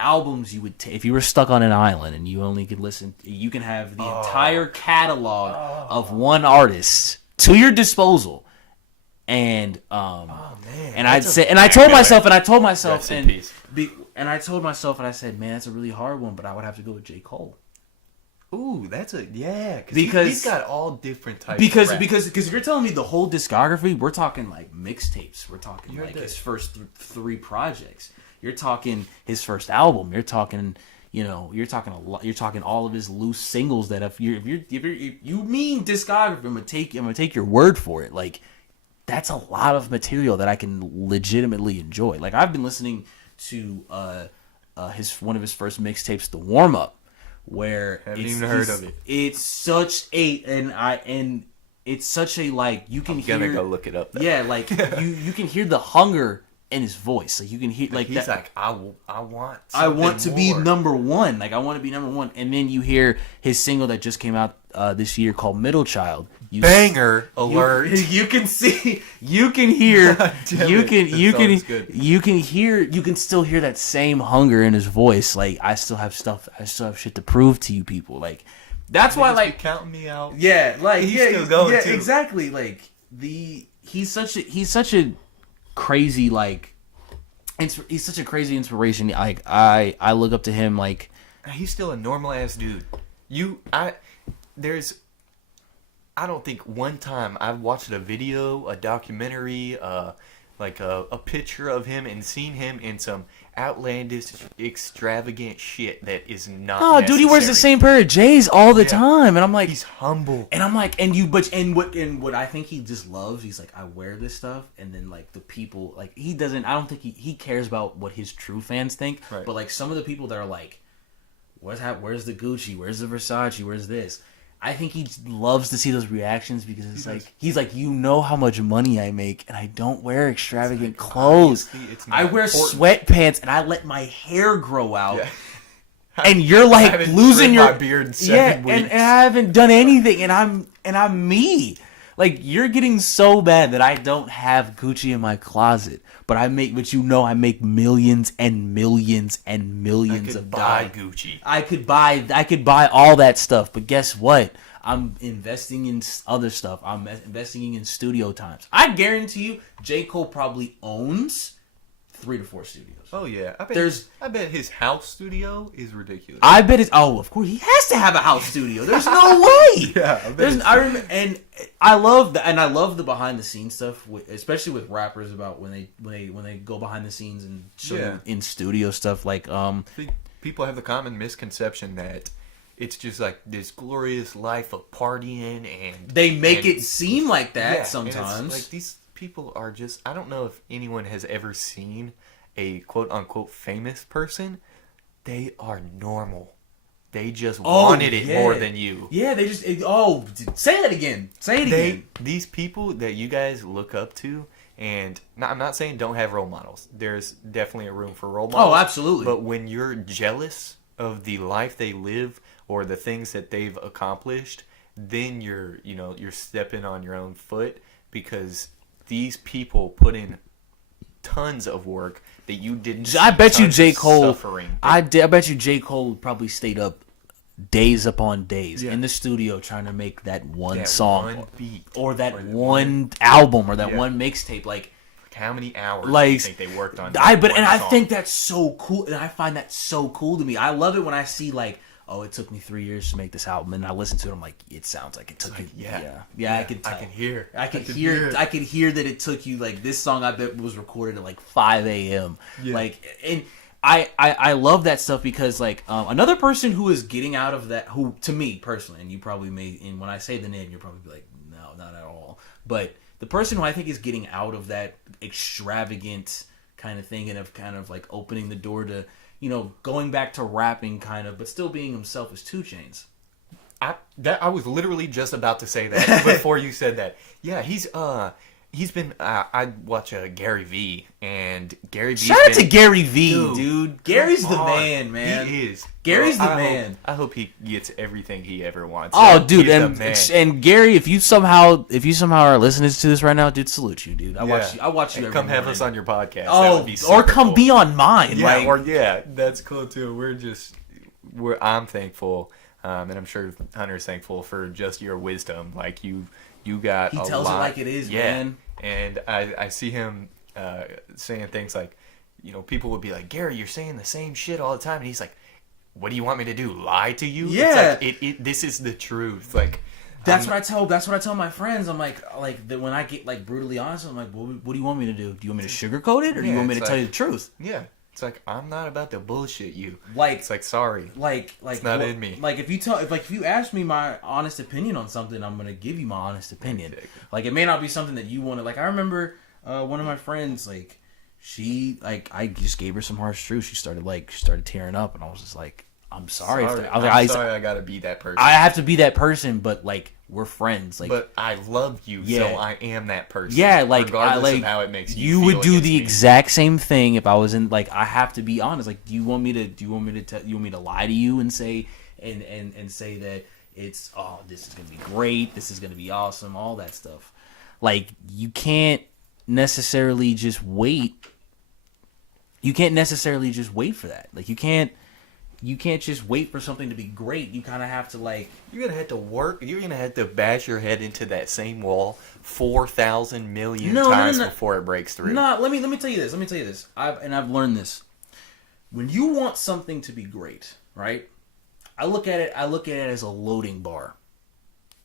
albums you would take if you were stuck on an island and you only could listen. You can have the entire catalog of one artist to your disposal, and and I told myself, and I said, man, that's a really hard one, but I would have to go with J. Cole. Ooh, because he's got all different types. Because if you're telling me the whole discography, we're talking like mixtapes. We're talking like his first three projects. You're talking his first album. You're talking, you're talking a lot. You're talking all of his loose singles that if you mean discography, I'm gonna take your word for it. Like, that's a lot of material that I can legitimately enjoy. Like, I've been listening to one of his first mixtapes, The Warm Up, where haven't even heard of it. It's such it's such a like you can hear. I'm gonna go look it up. Though. Yeah, like you can hear the hunger in his voice. Like you can hear like he's that. Like I want to be number one. Like I want to be number one. And then you hear his single that just came out this year called Middle Child. Banger alert. You can see, you can still hear that same hunger in his voice. Like I still have shit to prove to you people. Like that's why like counting me out. Yeah, like he's still going too. Exactly. Like he's such a crazy like he's such a crazy inspiration. Like I look up to him. Like he's still a normal ass dude. I don't think one time I've watched a video, a documentary, like a picture of him and seen him in some outlandish, extravagant shit that is not. Oh, necessary. Dude, he wears the same pair of J's all the time, and I'm like, he's humble. And I'm like, what I think he just loves, he's like, I wear this stuff, and then like the people, like he doesn't. I don't think he cares about what his true fans think, right. But like some of the people that are like, where's the Gucci, where's the Versace, where's this? I think he loves to see those reactions because he's like, you know how much money I make, and I don't wear extravagant clothes. I wear sweatpants, and I let my hair grow out. Yeah. And you're like losing your beard in 7 weeks. And I haven't done anything, and I'm me. Like you're getting so bad that I don't have Gucci in my closet, but I make millions and millions and millions of dollars. Gucci. I could buy all that stuff, but guess what? I'm investing in other stuff. I'm investing in studio times. I guarantee you, J. Cole probably owns 3 to 4 studios. Oh yeah, I bet his house studio is ridiculous. Of course he has to have a house studio. There's no way. Yeah, I love the behind the scenes stuff, especially with rappers about when they go behind the scenes and show in studio stuff. Like I think people have the common misconception that it's just like this glorious life of partying, and They make it seem like that sometimes. And it's like these people are just, I don't know if anyone has ever seen a quote unquote famous person. They are normal. They just wanted it more than you. Yeah, they just say that again. Say it again. These people that you guys look up to, and I'm not saying don't have role models. There's definitely a room for role models. Oh, absolutely. But when you're jealous of the life they live or the things that they've accomplished, then you're stepping on your own foot, because these people put in tons of work that you didn't see. I bet you J. Cole. Suffering. I bet you J. Cole probably stayed up days upon days in the studio trying to make that one song, one beat, or that one album, or that one mixtape. Like how many hours do you think they worked on? I think that's so cool, and I find that so cool to me. I love it when I see like, oh, it took me 3 years to make this album, and I listen to it. I'm like, it sounds like it took you. Yeah. I can tell. I can hear that it took you. Like this song, I bet was recorded at like 5 a.m. Yeah. Like, and I love that stuff, because like another person who is getting out of that, who to me personally, and you probably may, and when I say the name, you'll probably be like, no, not at all. But the person who I think is getting out of that extravagant kind of thing, and of kind of like opening the door to, going back to rapping kind of, but still being himself, is 2 Chainz. I was literally just about to say that before you said that. Yeah, he's been. I watch Gary V, and Gary V. Shout out to Gary V, dude. Gary's the man. He is. Gary's the man. I hope he gets everything he ever wants. Oh, dude, and Gary, if you somehow are listening to this right now, dude, salute you, dude. I watch you. Come have us on your podcast. Oh, that would be super or come cool. be on mine. That's cool too. I'm thankful, and I'm sure Hunter's thankful for just your wisdom. Like you got. He tells it like it is, man. And I see him saying things like, people would be like, Gary, you're saying the same shit all the time, and he's like, what do you want me to do? Lie to you? Yeah. It's like, this is the truth. Like, that's what I tell my friends. I'm like when I get like brutally honest, I'm like, what do you want me to do? Do you want me to sugarcoat it, or do you want me to tell you the truth? Yeah. It's like, I'm not about to bullshit you. Like, it's like, sorry. Like it's not in me. Like if you ask me my honest opinion on something, I'm gonna give you my honest opinion. Exactly. Like, it may not be something that you want to. Like, I remember one of my friends, like, I just gave her some harsh truth. She started tearing up, and I was just like, I'm sorry. I'm sorry. I gotta be that person. I have to be that person, but like, we're friends. Like, but I love you, so I am that person. Yeah, like, regardless of how it makes you feel. You would do the exact same thing if I was in. Like, I have to be honest. Like, do you want me to lie to you and say and say that it's this is gonna be great, this is gonna be awesome, all that stuff. Like, you can't necessarily just wait. You can't necessarily just wait for that. Like, you can't just wait for something to be great. You kind of have to, like... You're going to have to work. You're going to have to bash your head into that same wall 4,000 million times before it breaks through. No, let me tell you this. I've learned this. When you want something to be great, right? I look at it as a loading bar.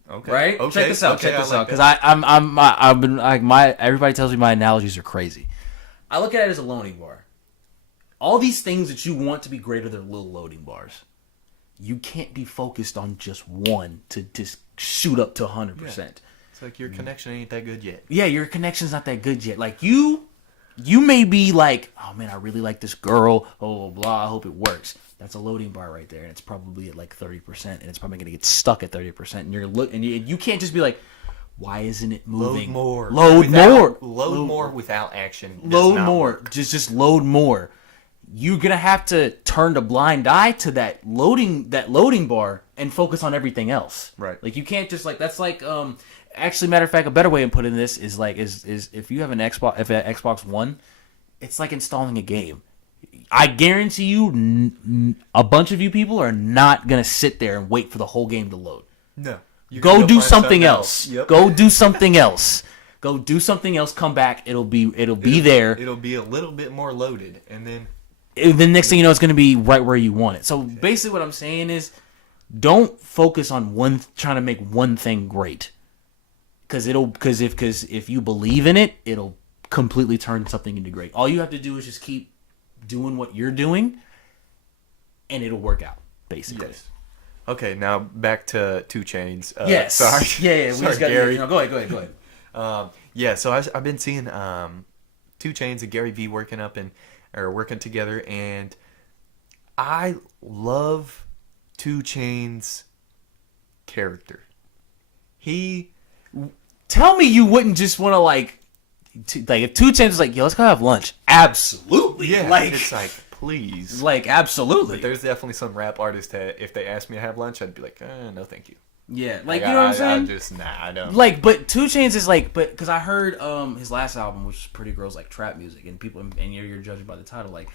Okay. Right? Okay. Check this out. Because everybody tells me my analogies are crazy. I look at it as a loading bar. All these things that you want to be great are their little loading bars. You can't be focused on just one to just shoot up to 100%. Yeah. It's like your connection ain't that good yet. Yeah, your connection's not that good yet. Like, you may be like, oh man, I really like this girl, blah, blah, blah, I hope it works. That's a loading bar right there, and it's probably at like 30%, and it's probably going to get stuck at 30%. And you can't just be like, why isn't it moving? Load more without action. Load more. Just load more. You're gonna have to turn a blind eye to that loading bar and focus on everything else. Right. Like, you can't just actually, matter of fact, a better way of putting this is if you have an Xbox One, it's like installing a game. I guarantee you, a bunch of you people are not gonna sit there and wait for the whole game to load. No. Go do something else. Yep. Go do something else. Go do something else. Come back. It'll be there. It'll be a little bit more loaded, and then. The next thing you know, it's going to be right where you want it. So basically what I'm saying is, don't focus on trying to make one thing great. Because if you believe in it, it'll completely turn something into great. All you have to do is just keep doing what you're doing, and it'll work out, basically. Yes. Okay, now back to 2 Chainz. Yes. Sorry. Yeah. We Sorry, just got Gary. go ahead. Yeah, so I've been seeing 2 Chainz and Gary Vee working together, and I love 2 Chainz character. Tell me you wouldn't just want to like if 2 Chainz was like, yo, let's go have lunch. Absolutely. Yeah, Like, it's like, please. like absolutely. But there's definitely some rap artists that if they asked me to have lunch, I'd be like, no, thank you. Yeah, like you know what I'm saying? I don't. Like, but 2 Chainz is like, but because I heard his last album, which is Pretty Girls Like Trap Music, and people, and you're judging by the title, like,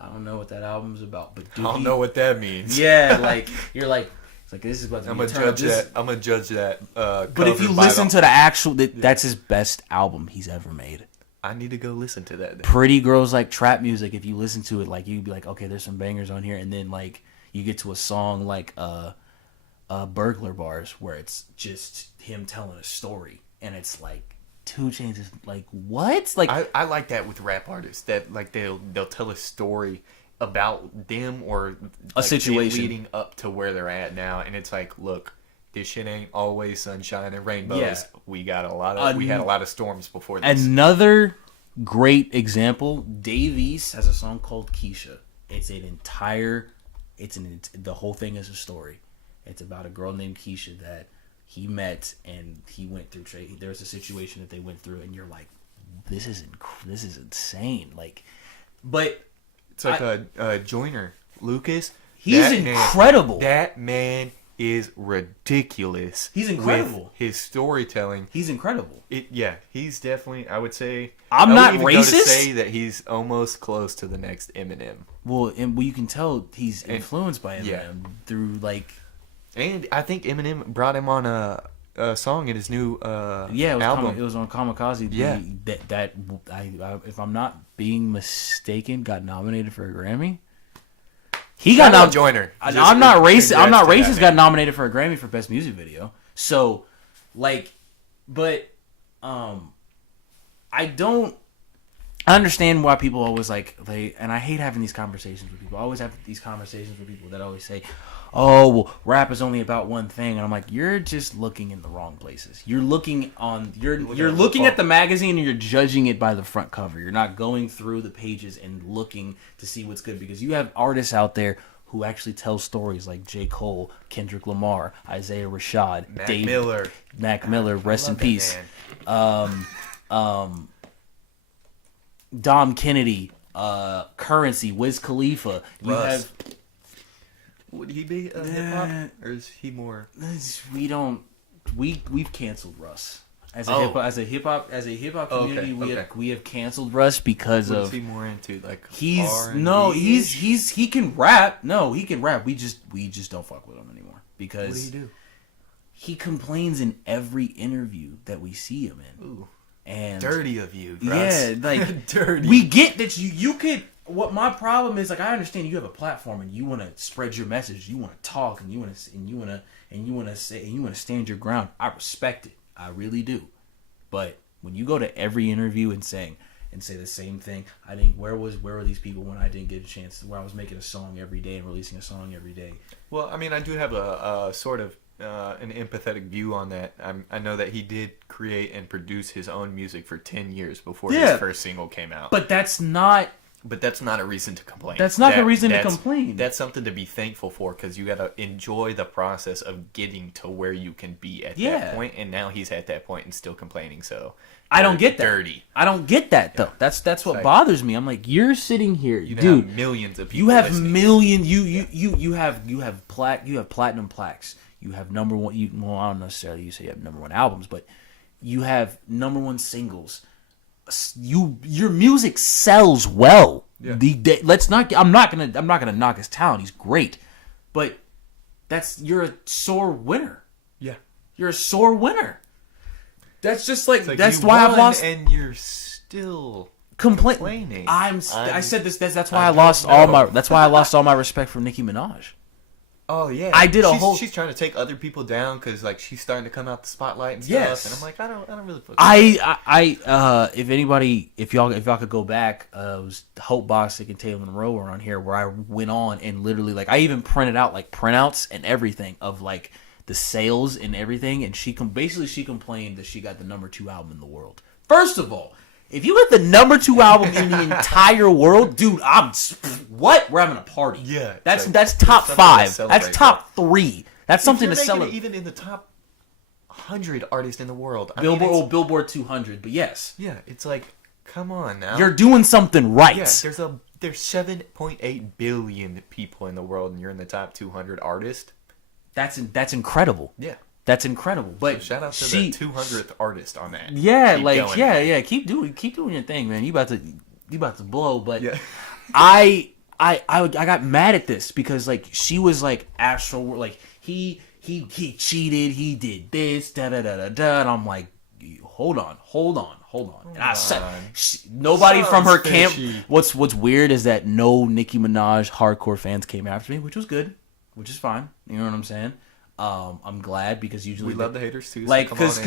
I don't know what that album's about, but I don't know what that means. Yeah, like you're like, it's like this is about to I'm be gonna judge that. I'm gonna judge that. But if you listen to the actual, that's his best album he's ever made. I need to go listen to that. Then. Pretty Girls Like Trap Music. If you listen to it, like you'd be like, okay, there's some bangers on here, and then like you get to a song like Burglar Bars, where it's just him telling a story, and it's like 2 Chainz is like, what? Like I like that with rap artists that like they'll tell a story about them or a like, situation leading up to where they're at now, and it's like, look, this shit ain't always sunshine and rainbows. Yeah. We had a lot of storms before this. Another great example, Dave East has a song called Keisha. The whole thing is a story. It's about a girl named Keisha that he met, and he went through. There's a situation that they went through, and you're like, this is insane. Like, but it's like a Joyner Lucas. He's incredible. That man is ridiculous. He's incredible. With his storytelling. He's incredible. He's definitely. I would say. I'm not even racist. Go to say that he's almost close to the next Eminem. Well, you can tell he's influenced by Eminem through like. And I think Eminem brought him on a song in his new album. It was on Kamikaze. Yeah, that if I'm not being mistaken, got nominated for a Grammy. He got nominated. Joyner. I'm not racist. I'm not racist. Got nominated for a Grammy for best music video. So, like, but I don't. I understand why people always like and I hate having these conversations with people. I always have these conversations with people that always say, "Oh, well, rap is only about one thing," and I'm like, "You're just looking in the wrong places. You're looking at the magazine and you're judging it by the front cover. You're not going through the pages and looking to see what's good, because you have artists out there who actually tell stories like J. Cole, Kendrick Lamar, Isaiah Rashad, Mac Miller, rest in peace. Dom Kennedy, Currency, Wiz Khalifa. Russ. Would he be a hip hop, or is he more? We've canceled Russ as a hip hop community. We have canceled Russ because what of. Is he more into like? He can rap. No, he can rap. We just don't fuck with him anymore because. What do? He complains in every interview that we see him in. Ooh. And dirty of you, Russ. Yeah, like dirty. We get that you could. What my problem is, like, I understand you have a platform and you want to spread your message, you want to talk, and you want to stand your ground. I respect it, I really do. But when you go to every interview and say the same thing, I think where were these people when I didn't get a chance? Where I was making a song every day and releasing a song every day. Well, I mean, I do have a sort of. An empathetic view on that. I know that he did create and produce his own music for 10 years before his first single came out. But that's not a reason to complain. That's not a reason to complain. That's something to be thankful for, because you got to enjoy the process of getting to where you can be at that point. And now he's at that point and still complaining. So I don't get that. Dirty. I don't get that though. That's what bothers me. I'm like, you're sitting here, dude. Have millions of people. You have millions. You have platinum plaques. You have number one. I don't necessarily say you have number one albums, but you have number one singles. Your music sells well. Yeah. I'm not gonna knock his talent. He's great, but you're a sore winner. Yeah, you're a sore winner. That's just like that's why I've lost. And you're still complaining. I said this. That's why I lost all my. That's why I lost all my respect for Nicki Minaj. Oh yeah, I did a whole. She's trying to take other people down because like she's starting to come out the spotlight and stuff. Yes. And I'm like, I don't really. If y'all could go back, it was Hope Bostic and Taylor Monroe were on here where I went on and literally like I even printed out like printouts and everything of like the sales and everything, and she complained that she got the number 2 album in the world. First of all, if you get the number 2 album in the entire world, dude, we're having a party. Yeah, that's top 5. That's top 3. That's something to celebrate. Even in the top 100 artists in the world, Billboard 200. But yes, yeah, it's like, come on now, you're doing something right. Yeah, there's 7.8 billion people in the world, and you're in the top 200 artists. That's incredible. Yeah. That's incredible. But so shout out to the 200th artist on that. Yeah, keep doing your thing, man. You about to blow, but yeah. I got mad at this because like she was like actual like he cheated, he did this, da da da da da, and I'm like, hold on. And I said nobody from her camp. What's weird is that no Nicki Minaj hardcore fans came after me, which was good. Which is fine. You know what I'm saying? I'm glad because usually we love the haters too. Like, because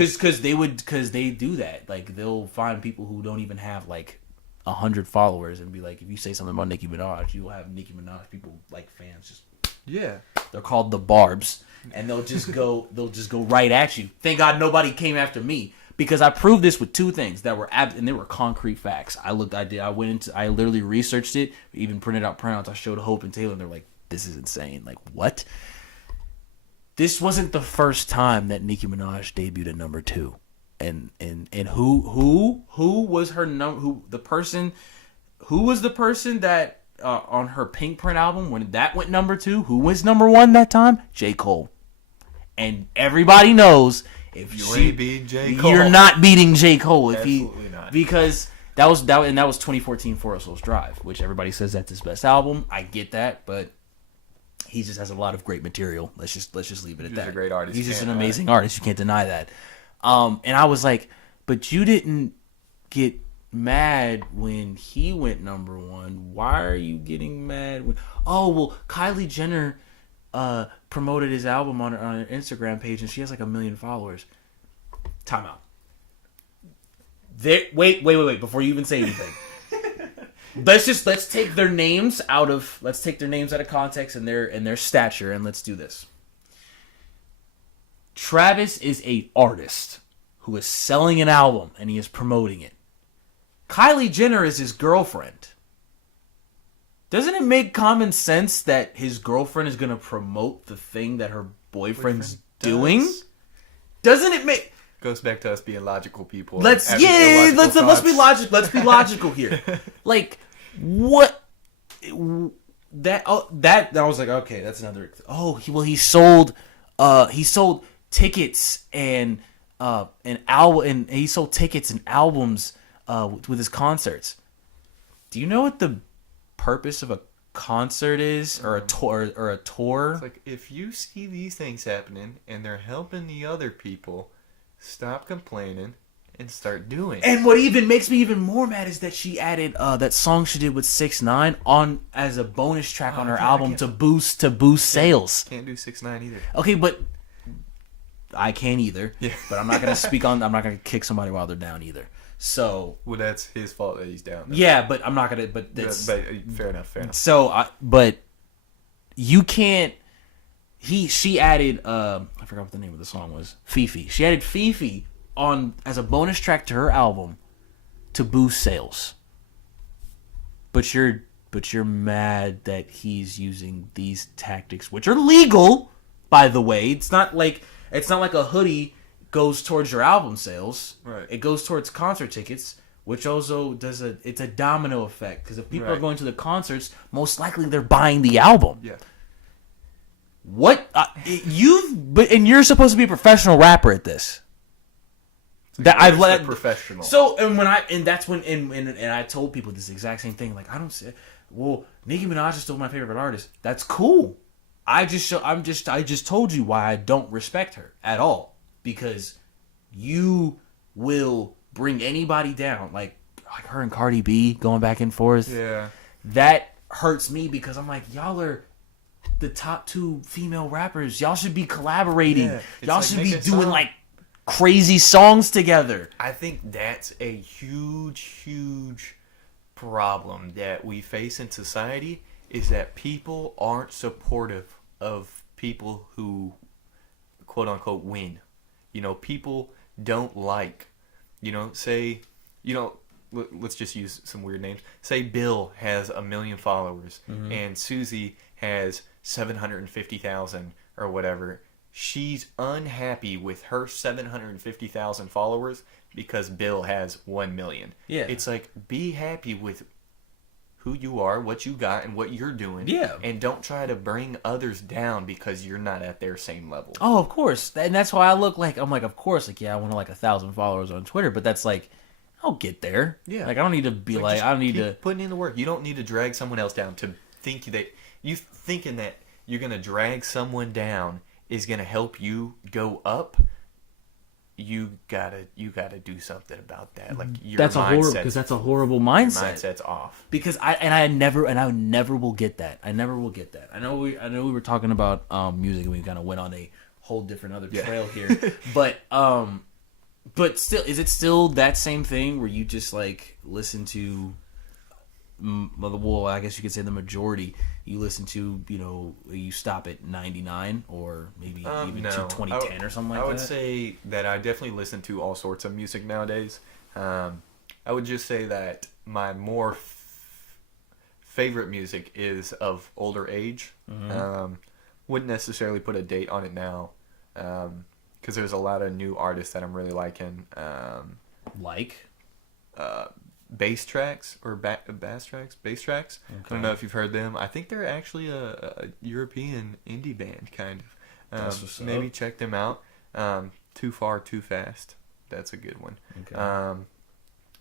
they do that. Like, they'll find people who don't even have like 100 followers and be like, if you say something about Nicki Minaj, you'll have Nicki Minaj people like fans just They're called the Barbs, and they'll just go right at you. Thank God nobody came after me because I proved this with 2 things that were and they were concrete facts. I literally researched it, even printed out printouts. I showed Hope and Taylor, and they're like, this is insane. Like, what? This wasn't the first time that Nicki Minaj debuted at number 2. And who was her who was the person that on her Pink Print album when that went number 2, who was number 1 that time? J. Cole. And everybody knows if you ain't beating J. Cole, you're not beating J. Cole Absolutely not. Because that was 2014 Forest Hills Drive, which everybody says that's his best album. I get that, but he just has a lot of great material. Let's just leave it at that. He's a great artist. He's just an amazing artist. You can't deny that. And I was like, but you didn't get mad when he went number 1. Why are you getting mad when? Oh well, Kylie Jenner promoted his album on her Instagram page, and she has like 1 million followers. Time out. Wait! Before you even say anything. Let's take their names out of context and their stature, and let's do this. Travis is a artist who is selling an album and he is promoting it. Kylie Jenner is his girlfriend. Doesn't it make common sense that his girlfriend is going to promote the thing that her boyfriend's doing? Doesn't it make... Goes back to us being logical people. Let's be logical. Let's be logical here. Like, what? That I was like, okay, that's another. Oh, he sold tickets and he sold tickets and albums with his concerts. Do you know what the purpose of a concert is, or a tour? It's like, if you see these things happening and they're helping the other people, stop complaining and start doing. And what even makes me even more mad is that she added that song she did with 6ix9ine on as a bonus track on her album to boost sales. Can't do 6ix9ine either. Okay, but I can't either. Yeah. But I'm not gonna kick somebody while they're down either. So, well, that's his fault that he's down. Yeah, but I'm not gonna. But that's fair enough. So, but you can't. She added. I forgot what the name of the song was. Fifi. She added Fifi on as a bonus track to her album to boost sales. But you're mad that he's using these tactics, which are legal, by the way. It's not like a hoodie goes towards your album sales. Right. It goes towards concert tickets, which also it's a domino effect, because if people are going to the concerts, most likely they're buying the album. Yeah. What you're supposed to be a professional rapper at this. That I've let professional. So that's when I told people this exact same thing. Like, I don't say, well, Nicki Minaj is still my favorite artist. That's cool. I just told you why I don't respect her at all, because you will bring anybody down, like her and Cardi B going back and forth. Yeah, that hurts me, because I'm like, y'all are the top 2 female rappers. Y'all should be collaborating. Yeah, it's Y'all like, should make be a doing song. like crazy songs together. I think that's a huge problem that we face in society, is that people aren't supportive of people who quote unquote win. You know, people don't like, you know, say, you know, let's just use some weird names. Say Bill has 1 million followers and Susie has 750,000 or whatever. She's unhappy with her 750,000 followers because Bill has 1 million. Yeah. It's like, be happy with who you are, what you got, and what you're doing. Yeah. And don't try to bring others down because you're not at their same level. Oh, of course. And that's why I'm like, of course, like, yeah, I want like 1,000 followers on Twitter, but that's like, I'll get there. Yeah. Like, I don't need to be like, just I don't need keep to. putting in the work. You don't need to drag someone else down to think that you thinking that you're gonna drag someone down is gonna help you go up. You gotta do something about that. Like your That's a horrible, mindset, because that's a horrible mindset. mindset's off. Because I never will get that. I never will get that. I know we were talking about music and we kind of went on a whole different other trail here, but still, is it still that same thing where you just like listen to, well, I guess you could say the majority you listen to, you know, you stop at 99 or maybe even No. to 2010 or something like that? I would say that I definitely listen to all sorts of music nowadays. I would just say that my more favorite music is of older age. Wouldn't necessarily put a date on it now, because there's a lot of new artists that I'm really liking. Like? Bass tracks or bass tracks. I don't know if you've heard them. I think they're actually a European indie band, kind of. Maybe check them out. Too Far, Too Fast. That's a good one. Okay.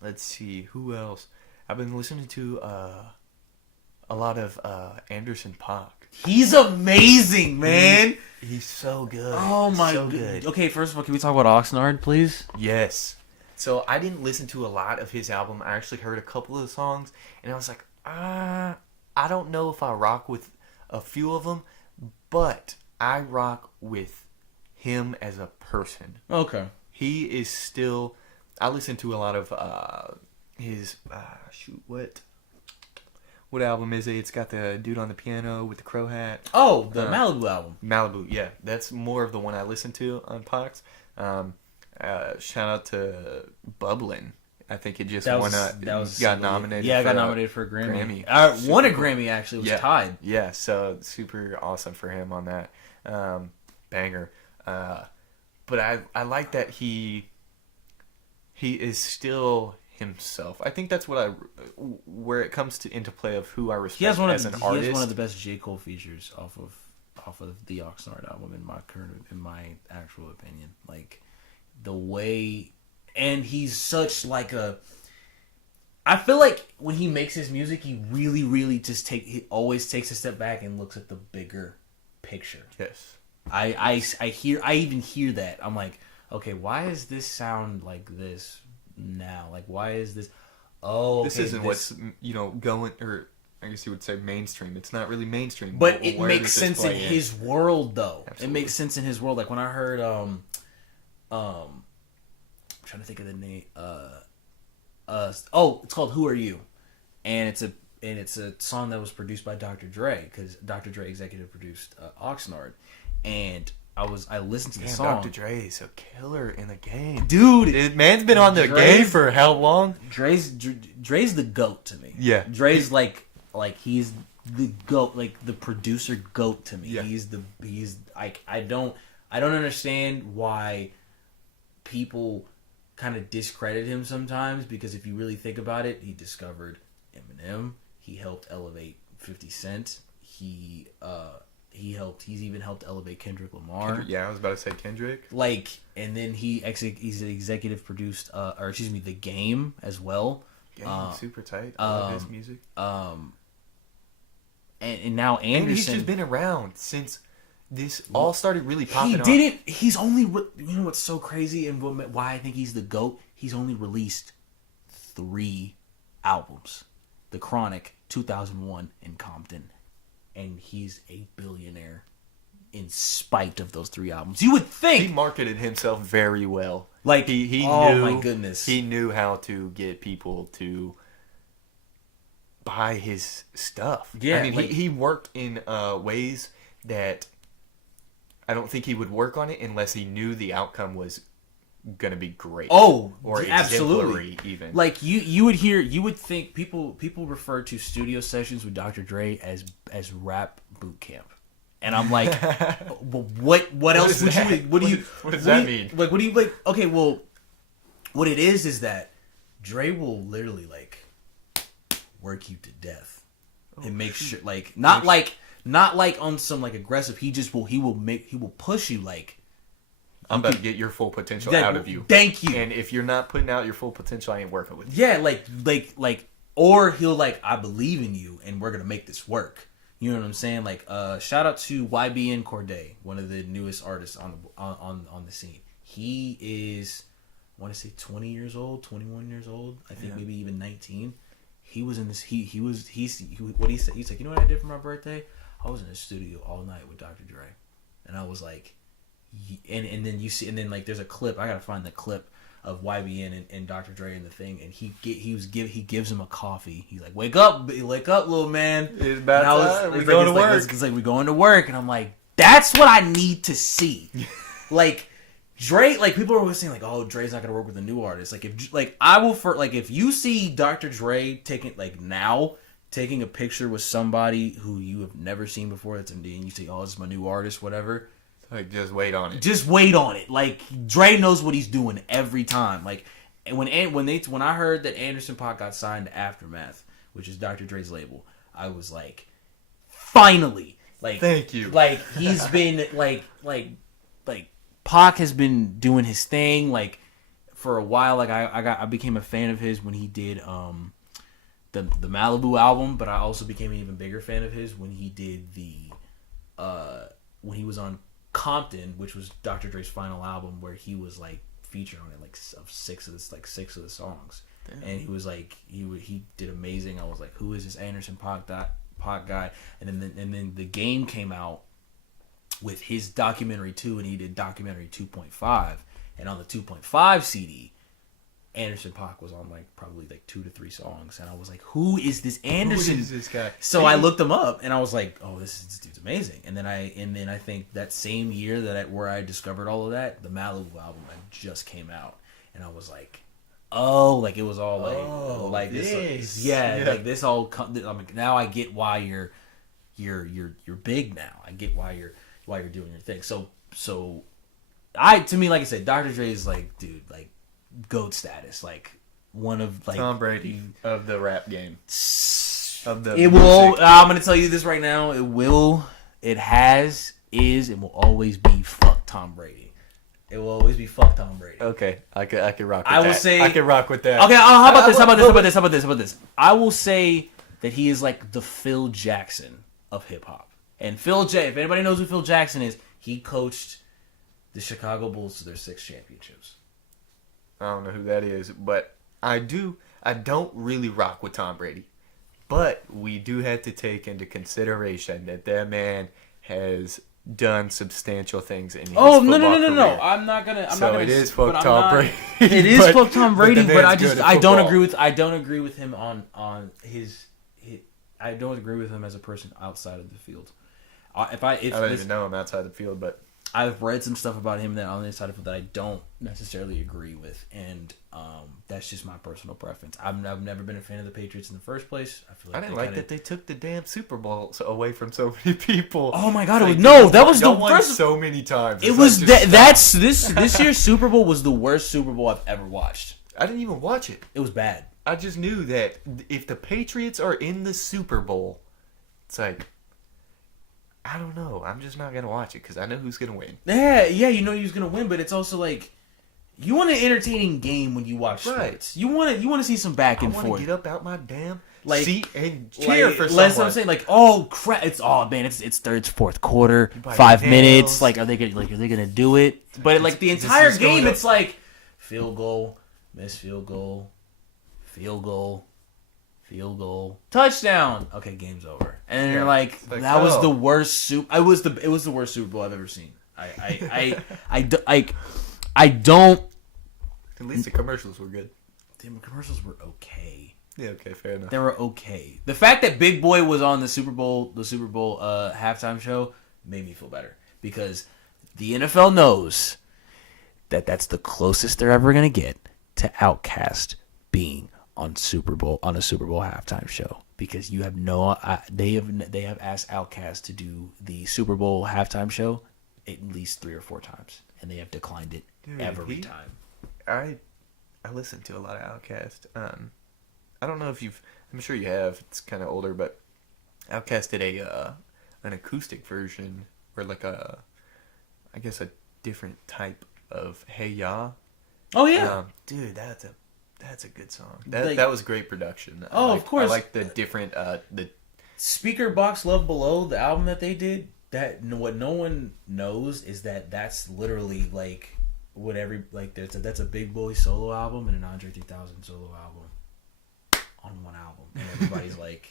Let's see, who else? I've been listening to a lot of Anderson .Paak. He's amazing, man. He's so good. Oh my so god. Okay, first of all, can we talk about Oxnard, please? Yes. So I didn't listen to a lot of his album. I actually heard a couple of the songs, and I was like, I don't know if I rock with a few of them, but I rock with him as a person. Okay. He is still. I listen to a lot of his. What album is it? It's got the dude on the piano with the crow hat. Oh, the Malibu album. Malibu, yeah, that's more of the one I listen to on Pax. Shout out to Bublin. I think it just got nominated. Yeah, I got nominated for a Grammy. Won a Grammy actually. It was tied. Yeah, so super awesome for him on that. Banger. But I like that he is still himself. I think that's where it comes into play of who I respect as an artist. He has one of the best J. Cole features off of the Oxnard album in my actual opinion. Like the way, and he's such like a. I feel like when he makes his music, he really just he always takes a step back and looks at the bigger picture. Yes. I even hear that. I'm like, okay, why does this sound like this now? Like, why is this? Oh, this isn't what's going, or I guess you would say mainstream. It's not really mainstream, but it makes sense in his world, though. Absolutely. It makes sense in his world. Like when I heard, I'm trying to think of the name. It's called "Who Are You," and it's a song that was produced by Dr. Dre, because Dr. Dre executive produced Oxnard. And I listened to the song. Dr. Dre is a killer in the game, dude. Man's been on the game for how long? Dre's the GOAT to me. Yeah, Dre's like he's the GOAT, like the producer GOAT to me. Yeah. I don't understand why people kind of discredit him sometimes, because if you really think about it, he discovered Eminem. He helped elevate 50 Cent. He's even helped elevate Kendrick Lamar. I was about to say Kendrick. Like, and then he's executive produced, The Game as well. Game, super tight. I love his music. And now Anderson. And he's just been around since this all started really popping off. He's only, you know what's so crazy and why I think he's the GOAT? He's only released 3 albums. The Chronic, 2001, and Compton. and he's a billionaire in spite of those 3 albums. You would think he marketed himself very well. like he oh knew, my goodness, he knew how to get people to buy his stuff. Yeah, I mean, like, he worked in ways that I don't think he would work on it unless he knew the outcome was going to be great. Oh, or absolutely. exemplary even. Like you would think people refer to studio sessions with Dr. Dre as rap boot camp. And I'm like, what else would you? What do you? What does that mean? Like, what do you like? Okay, well, what it is that Dre will literally like work you to death and make sure, like, not like on some like aggressive. He will push you like. I'm about to get your full potential out of you. Thank you. And if you're not putting out your full potential, I ain't working with you. Yeah, like, or he'll like, I believe in you, and we're gonna make this work. You know what I'm saying? Like, shout out to YBN Corday, one of the newest artists on the scene. He is, I want to say 20 years old, 21 years old. I think maybe even 19. He was in this. What he said. He's like, you know what I did for my birthday? I was in the studio all night with Dr. Dre, and I was like, and then you see, and then like there's a clip. I gotta find the clip of YBN and Dr. Dre and the thing, and he gives him a coffee. He's like, wake up, little man. It's about time. We're going to work. It's like, we're going to work, and I'm like, that's what I need to see. Like Dre, like people are always saying like, oh, Dre's not gonna work with a new artist. Like if you see Dr. Dre taking a picture with somebody who you have never seen before, and you say, oh, this is my new artist, whatever. Like, just wait on it. Just wait on it. Like, Dre knows what he's doing every time. Like, when I heard that Anderson .Paak got signed to Aftermath, which is Dr. Dre's label, I was like, finally. Like, thank you. Like, he's been like Pac has been doing his thing like for a while. Like, I became a fan of his when he did the Malibu album, but I also became an even bigger fan of his when he did when he was on Compton, which was Dr. Dre's final album, where he was like featured on it, like of six of the songs. Damn. And he was like he did amazing. I was like, who is this Anderson .Paak guy? And then the Game came out with his documentary 2, and he did documentary 2.5, and on the 2.5 CD, Anderson .Paak was on like probably like 2 to 3 songs, and I was like, who is this Anderson? Who is this guy? So I looked him up, and I was like, oh, this dude's amazing. And then I think that same year where I discovered all of that, the Malibu album had just came out, and I was like, oh, like it was all like this, like this all. Now I get why you're big now. I get why you're doing your thing. So to me, like I said, Dr. Dre is like, dude, like GOAT status, like one of like Tom Brady of the rap game. I'm gonna tell you this right now. It will always be fuck Tom Brady. It will always be fuck Tom Brady. Okay, I could rock with that. I will say I could rock with that. Okay, how about this? I will say that he is like the Phil Jackson of hip hop. And if anybody knows who Phil Jackson is, he coached the Chicago Bulls to their 6 championships. I don't know who that is, but I don't really rock with Tom Brady. But we do have to take into consideration that man has done substantial things in his football career. No. I'm not gonna. It is fuck Tom Brady. It is fuck Tom Brady, but I don't agree with him on his. I don't agree with him as a person outside of the field. I don't even know him outside the field, but I've read some stuff about him that on the inside of it that I don't necessarily agree with, and that's just my personal preference. I've never been a fan of the Patriots in the first place. I feel like I didn't like that they took the damn Super Bowl away from so many people. Oh my god! That was the worst. So many times. It was this year's Super Bowl was the worst Super Bowl I've ever watched. I didn't even watch it. It was bad. I just knew that if the Patriots are in the Super Bowl, it's like, I don't know. I'm just not gonna watch it because I know who's gonna win. Yeah, you know who's gonna win, but it's also like you want an entertaining game when you watch sports. You want to see some back and forth. I want to get up out my damn seat and cheer for someone. That's what I'm saying. Like, oh crap! It's third, fourth quarter, 5 minutes. Like, are they gonna do it? But like the entire game, it's like field goal, missed field goal, field goal, field goal, touchdown. Okay, game's over. And then you're like, like, that was the worst it was the worst Super Bowl I've ever seen. I don't. At least the commercials were good. Damn, the commercials were okay. Yeah, okay, fair enough. They were okay. The fact that Big Boy was on the Super Bowl halftime show made me feel better because the NFL knows that that's the closest they're ever gonna get to Outkast being on a Super Bowl halftime show, because you have they have asked Outkast to do the Super Bowl halftime show at least 3 or 4 times, and they have declined it every time. I listen to a lot of Outkast. I don't know if I'm sure you have. It's kind of older, but Outkast did an acoustic version, or like I guess a different type of Hey Ya. Oh yeah, dude, that's a good song. That was great production. Of course. I like the different the Speaker Box Love Below, the album that they did. That what no one knows is that's literally like that's a Big Boy solo album and an Andre 3000 solo album on one album, and everybody's like,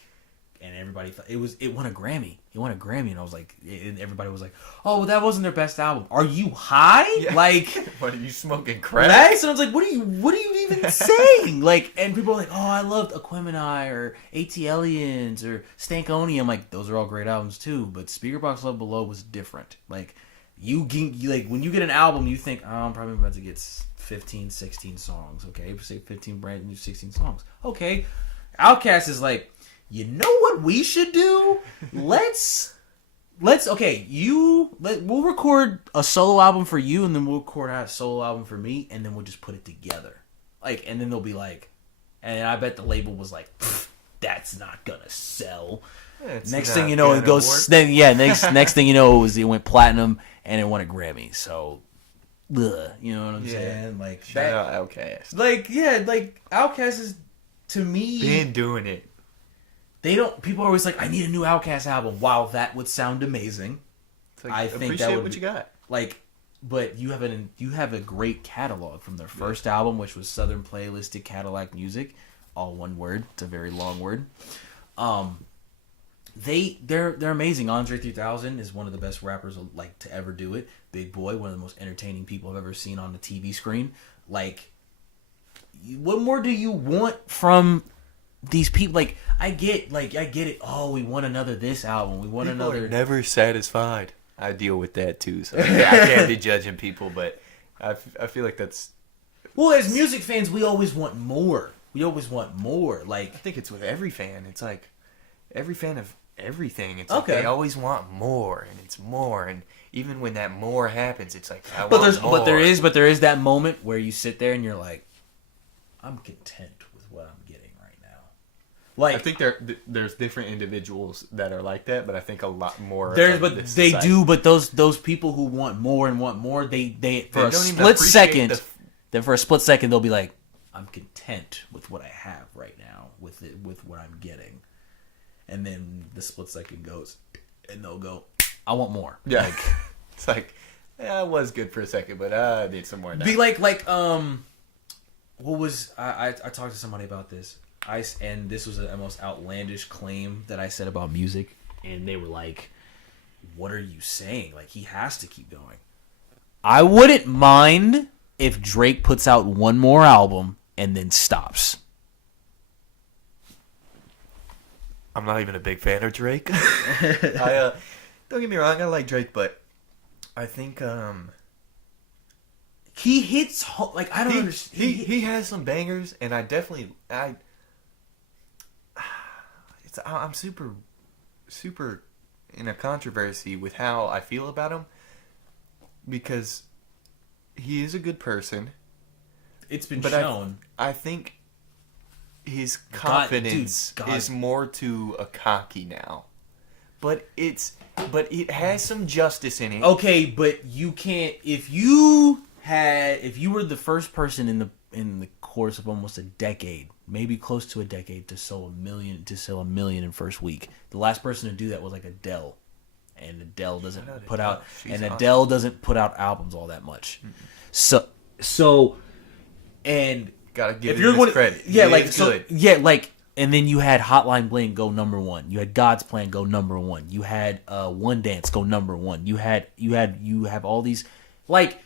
and everybody thought it won a Grammy. It won a Grammy, and I was like, and everybody was like, oh, that wasn't their best album. Are you high? Yeah. Like, what are you smoking crack? Right? So I was like, what are you even saying? Like, and people are like, oh, I loved Aquemini or AT-Aliens or Stankonia. I'm like, those are all great albums too, but Speaker Box Love Below was different. Like, you like when you get an album, you think, oh, I'm probably about to get 15, 16 songs. Okay, say 15 brand new 16 songs. Okay, Outkast is like, you know what we should do? Let's we'll record a solo album for you, and then we'll record a solo album for me, and then we'll just put it together. Like, and then they'll be like, and I bet the label was like, that's not gonna sell. Next thing you know, it goes. Next thing you know, it went platinum and it won a Grammy. So, you know what I'm saying? Like, shout out Outkast. Like, yeah, like Outkast is, to me, been doing it. People are always like, I need a new Outkast album. Wow, that would sound amazing. Like, I think appreciate that would what you got. Like, but you have a great catalog from their first album, which was Southern Playlistic Cadillac Music, all one word. It's a very long word. They're amazing. Andre 3000 is one of the best rappers like to ever do it. Big Boy, one of the most entertaining people I've ever seen on the TV screen. Like, what more do you want from these people? Like, I get it. Oh, we want this album. We want people another. Are never satisfied. I deal with that too, so I can't be judging people, but I feel like that's. Well, as music fans, we always want more. Like, I think it's with every fan. It's like every fan of everything. It's like they always want more, and it's more, and even when that more happens, it's like I want more. But there is that moment where you sit there and you're like, I'm content with what I'm getting right now. Like, I think there's different individuals that are like that, but I think a lot more. But those people who want more, they for a split second, they'll be like, I'm content with what I have right now, with what I'm getting. And then the split second goes, and they'll go, I want more. Yeah. Like, it's like, yeah, it was good for a second, but I need some more now. Be like, what was, I talked to somebody about this. And this was the most outlandish claim that I said about music. And they were like, what are you saying? Like, he has to keep going. I wouldn't mind if Drake puts out one more album and then stops. I'm not even a big fan of Drake. Don't get me wrong, I like Drake, but I think he hits like, I don't understand. He has some bangers, and I'm super in a controversy with how I feel about him, because he is a good person. It's been shown. I think his confidence is more to a cocky now, but it has some justice in it. Okay, but you can't, if you were the first person in the course of almost a decade, maybe close to a decade, to sell a million in first week. The last person to do that was like Adele, and Adele doesn't put out albums all that much. Mm-hmm. So and gotta give him his credit. Yeah, like so. Good. Yeah, like And then you had Hotline Bling go number 1. You had God's Plan go number 1. You had One Dance go number 1. You have all these, like,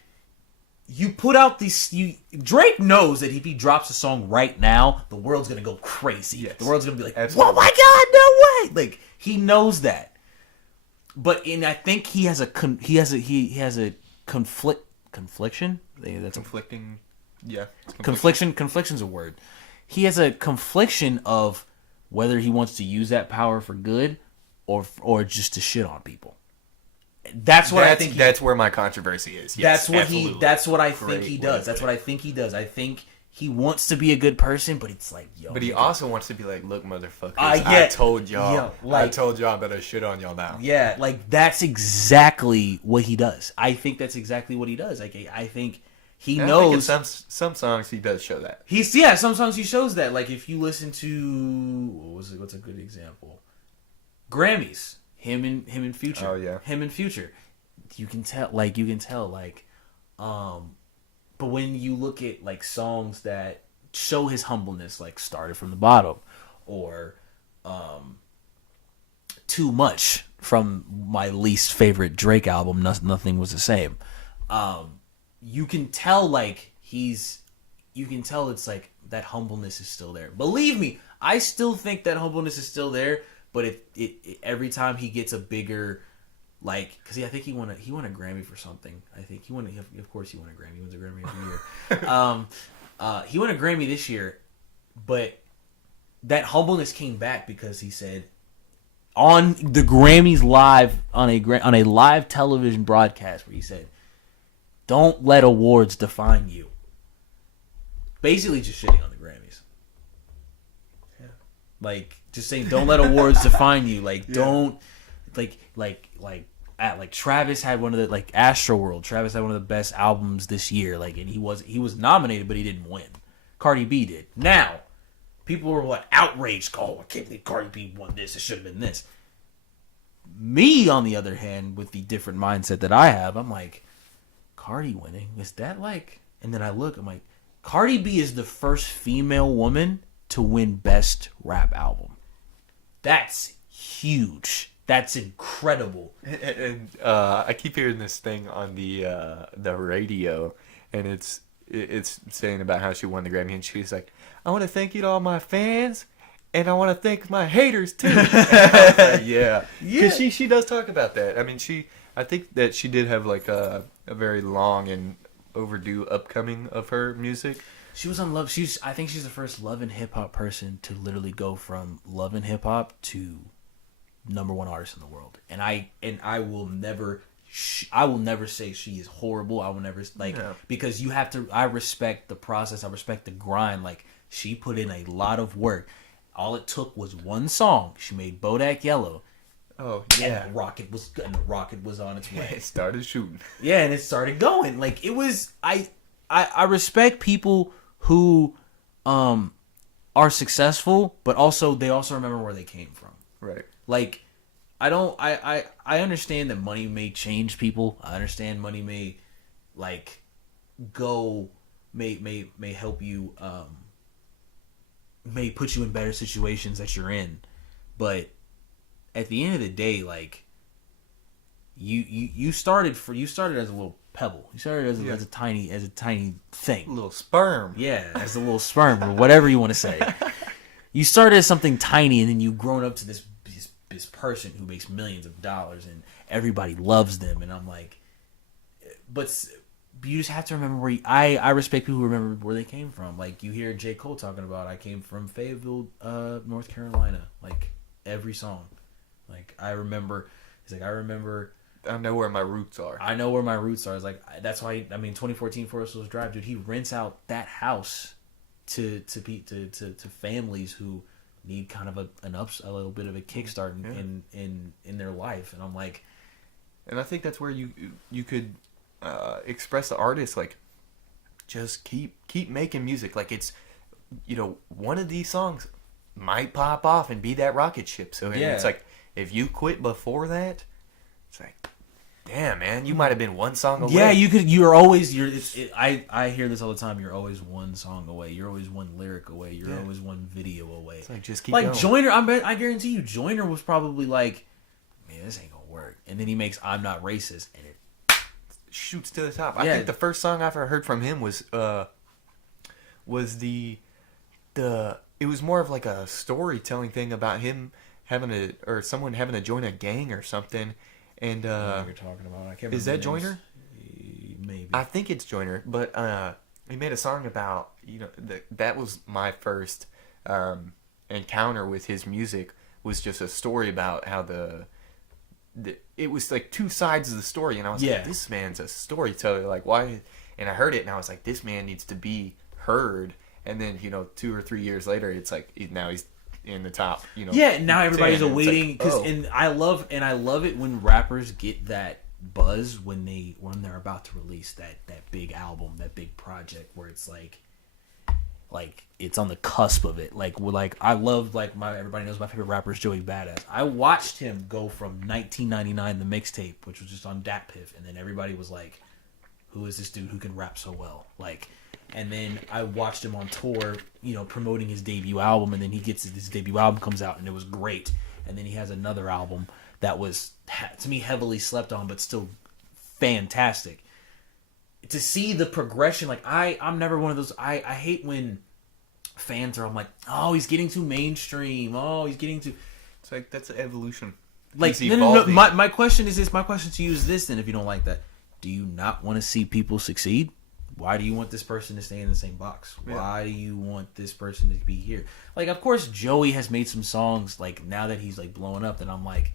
you put out these. Drake knows that if he drops a song right now, the world's gonna go crazy. Yes. The world's gonna be like, absolutely. "Oh my God, no way!" Like, he knows that. But I think he has a confliction. That's conflicting. Yeah, confliction's a word. He has a confliction of whether he wants to use that power for good or just to shit on people. That's what I think. That's where my controversy is. Yes, That's what I think he does. That's what I think he does. I think he wants to be a good person, but it's like, yo. But he also wants to be like, look, motherfuckers, I told y'all. Yo, like, I told y'all I better shit on y'all now. Yeah, like, that's exactly what he does. I think that's exactly what he does. Like, I think he knows. Think in some songs he does show that. Some songs he shows that. Like, if you listen to what's a good example? Grammys. Him and Future. Oh yeah. Him and Future. You can tell. But when you look at, like, songs that show his humbleness, like Started From the Bottom, or Too Much from my least favorite Drake album, Nothing Was the Same. You can tell, like, it's like that humbleness is still there. Believe me, I still think that humbleness is still there, but it every time he gets a bigger, like, because I think he won a Grammy for something. I think he won. Of course, he won a Grammy. He wins a Grammy every year. He won a Grammy this year, but that humbleness came back because he said on the Grammys live on a live television broadcast where he said, "Don't let awards define you." Basically, just shitting on the Grammys. Yeah, like, just saying, don't let awards define you. Like, don't, like Travis had one of the, like, Astroworld. Travis had one of the best albums this year. Like, and he was nominated, but he didn't win. Cardi B did. Now, people were outraged. Oh, I can't believe Cardi B won this. It should have been this. Me, on the other hand, with the different mindset that I have, I'm like, Cardi winning, is that like? And then I look, I'm like, Cardi B is the first female woman to win Best Rap Album. That's huge. That's incredible. And I keep hearing this thing on the radio, and it's saying about how she won the Grammy, and she's like, "I want to thank you to all my fans, and I want to thank my haters too." Like, yeah, because she does talk about that. I mean, I think that she did have, like, a very long and overdue upcoming of her music. She was on Love. I think she's the first Love and Hip Hop person to literally go from Love and Hip Hop to #1 artist in the world. And I will never say she is horrible. I will never, like, because you have to. I respect the process. I respect the grind. Like, she put in a lot of work. All it took was one song. She made Bodak Yellow. Oh yeah, and the rocket was on its way. It started shooting. Yeah, and it started going. Like, it was. I respect people who are successful, but also they also remember where they came from. Right. Like, I understand that money may change people. I understand money may, like, may help you, may put you in better situations that you're in. But at the end of the day, like, you started as a little pebble. You started as a tiny thing. A little sperm. Yeah, as a little sperm, or whatever you want to say. You started as something tiny, and then you've grown up to this person who makes millions of dollars, and everybody loves them. And I'm like, but you just have to remember I respect people who remember where they came from. Like, you hear J. Cole talking about, I came from Fayetteville, North Carolina. Like, every song. Like, I remember. He's like, I know where my roots are. It's like, that's why, 2014 Forest Hills Drive, dude, he rents out that house to families who need kind of a little bit of a kickstart in their life. And I'm like, and I think that's where you could express the artist, like, just keep making music. Like, it's, one of these songs might pop off and be that rocket ship. So it's like, if you quit before that, it's like, damn, man, you might have been one song away. Yeah, you could. You're always. I hear this all the time. You're always one song away. You're always one lyric away. You're always one video away. It's like, just keep like going. Joyner. I guarantee you, Joyner was probably like, man, this ain't gonna work. And then he makes "I'm Not Racist," and it shoots to the top. I think the first song I ever heard from him was the it was more of like a storytelling thing about him someone having to join a gang or something. And I don't know what you're talking about. I can't remember. Is that Joyner? Maybe. I think it's Joyner, but he made a song about, that was my first encounter with his music, was just a story about how it was like two sides of the story, and I was like, this man's a storyteller, like, why? And I heard it, and I was like, this man needs to be heard. And then 2 or 3 years later, it's like now he's in the top, Yeah, now everybody's 10, awaiting like, and I love it when rappers get that buzz when they're about to release that big album, that big project where it's like it's on the cusp of it. Like I love, like, everybody knows my favorite rapper is Joey Badass. I watched him go from 1999, the mixtape, which was just on DatPiff, and then everybody was like, who is this dude who can rap so well? Like, and then I watched him on tour, promoting his debut album, and then his debut album comes out, and it was great. And then he has another album that was, to me, heavily slept on, but still fantastic. To see the progression, like, I'm never one of those, I hate when fans are, I'm like, oh, he's getting too mainstream, It's like, that's an evolution. Like, no. My question is this, my question to you is this, then, if you don't like that. Do you not want to see people succeed? Why do you want this person to stay in the same box? Yeah. Why do you want this person to be here? Like, of course, Joey has made some songs, like, now that he's, like, blowing up, that I'm like,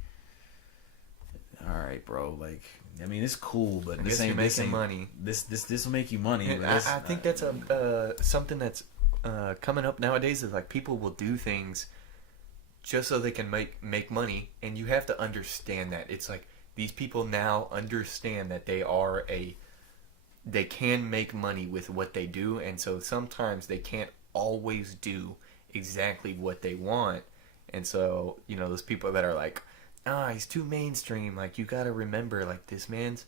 all right, bro. Like, I mean, it's cool, but this ain't making money. This will make you money. I think that's something that's coming up nowadays. Is like, people will do things just so they can make money, and you have to understand that. It's like, these people now understand that they can make money with what they do, and so sometimes they can't always do exactly what they want. And so, those people that are like, he's too mainstream, like, you gotta remember, like, this man's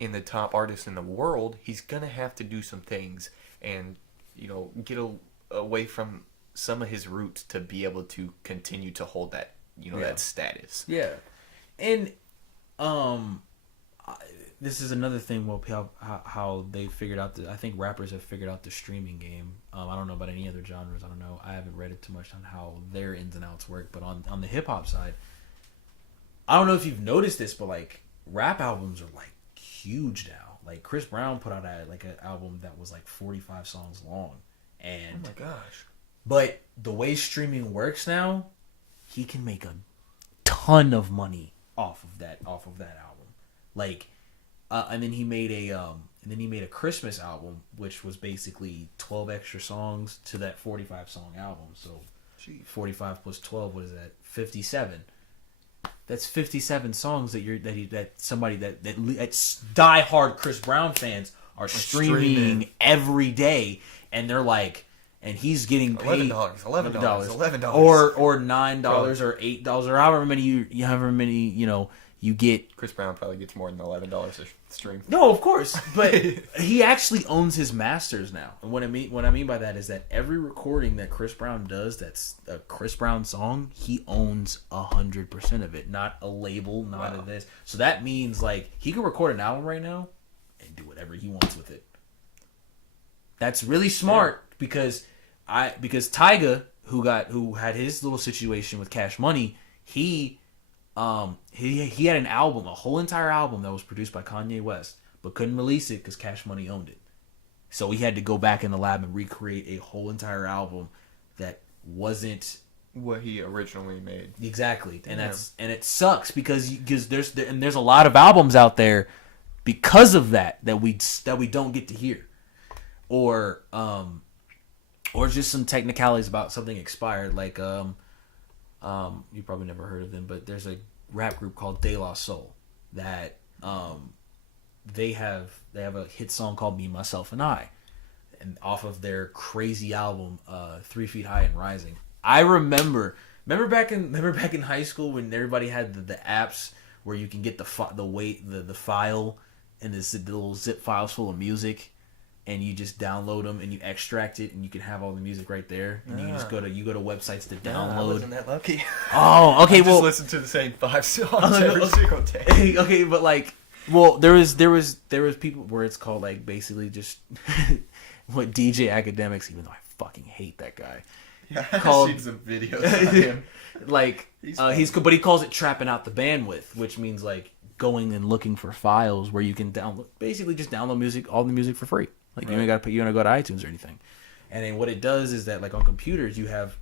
in the top artist in the world. He's gonna have to do some things and, get away from some of his roots to be able to continue to hold that, that status. Yeah. And this is another thing. Well, how they figured out I think rappers have figured out the streaming game. I don't know about any other genres. I don't know. I haven't read it too much on how their ins and outs work. But on the hip hop side, I don't know if you've noticed this, but like, rap albums are like huge now. Like, Chris Brown put out an album that was like 45 songs long, and oh my gosh! But the way streaming works now, he can make a ton of money off of that album. Like, and then he made a Christmas album, which was basically 12 extra songs to that 45 song album. So 45 plus 12, what is that? 57. That's 57 songs that somebody that diehard Chris Brown fans are streaming every day, and they're like, and he's getting paid $11, or $9 or $8 or however many you get. Chris Brown probably gets more than $11 a stream. No, of course, but he actually owns his masters now. And what I mean by that is that every recording that Chris Brown does, that's a Chris Brown song, he owns 100% of it. Not a label, not a this. So that means, like, he can record an album right now and do whatever he wants with it. That's really smart because Tyga, who had his little situation with Cash Money, he had an album, a whole entire album that was produced by Kanye West, but couldn't release it because Cash Money owned it. So he had to go back in the lab and recreate a whole entire album that wasn't what he originally made. Exactly, and it sucks because there's a lot of albums out there because of that we don't get to hear, or just some technicalities about something expired, like you probably never heard of them, but there's a rap group called De La Soul that they have a hit song called Me, Myself, and I, and off of their crazy album 3 Feet High and Rising. I remember back in high school when everybody had the apps where you can get the file and the little zip files full of music, and you just download them and you extract it, and you can have all the music right there. And you just go to websites to download. I wasn't that lucky. Oh, okay. I just listen to the same 5 songs every single day. Okay, but like, well, there was people where it's called like basically just what DJ Academics, even though I fucking hate that guy. Yeah, called, I've seen some videos of him. Like but he calls it trapping out the bandwidth, which means like going and looking for files where you can basically just download music, all the music for free. Like you ain't got to go to iTunes or anything. And then what it does is that like on computers you have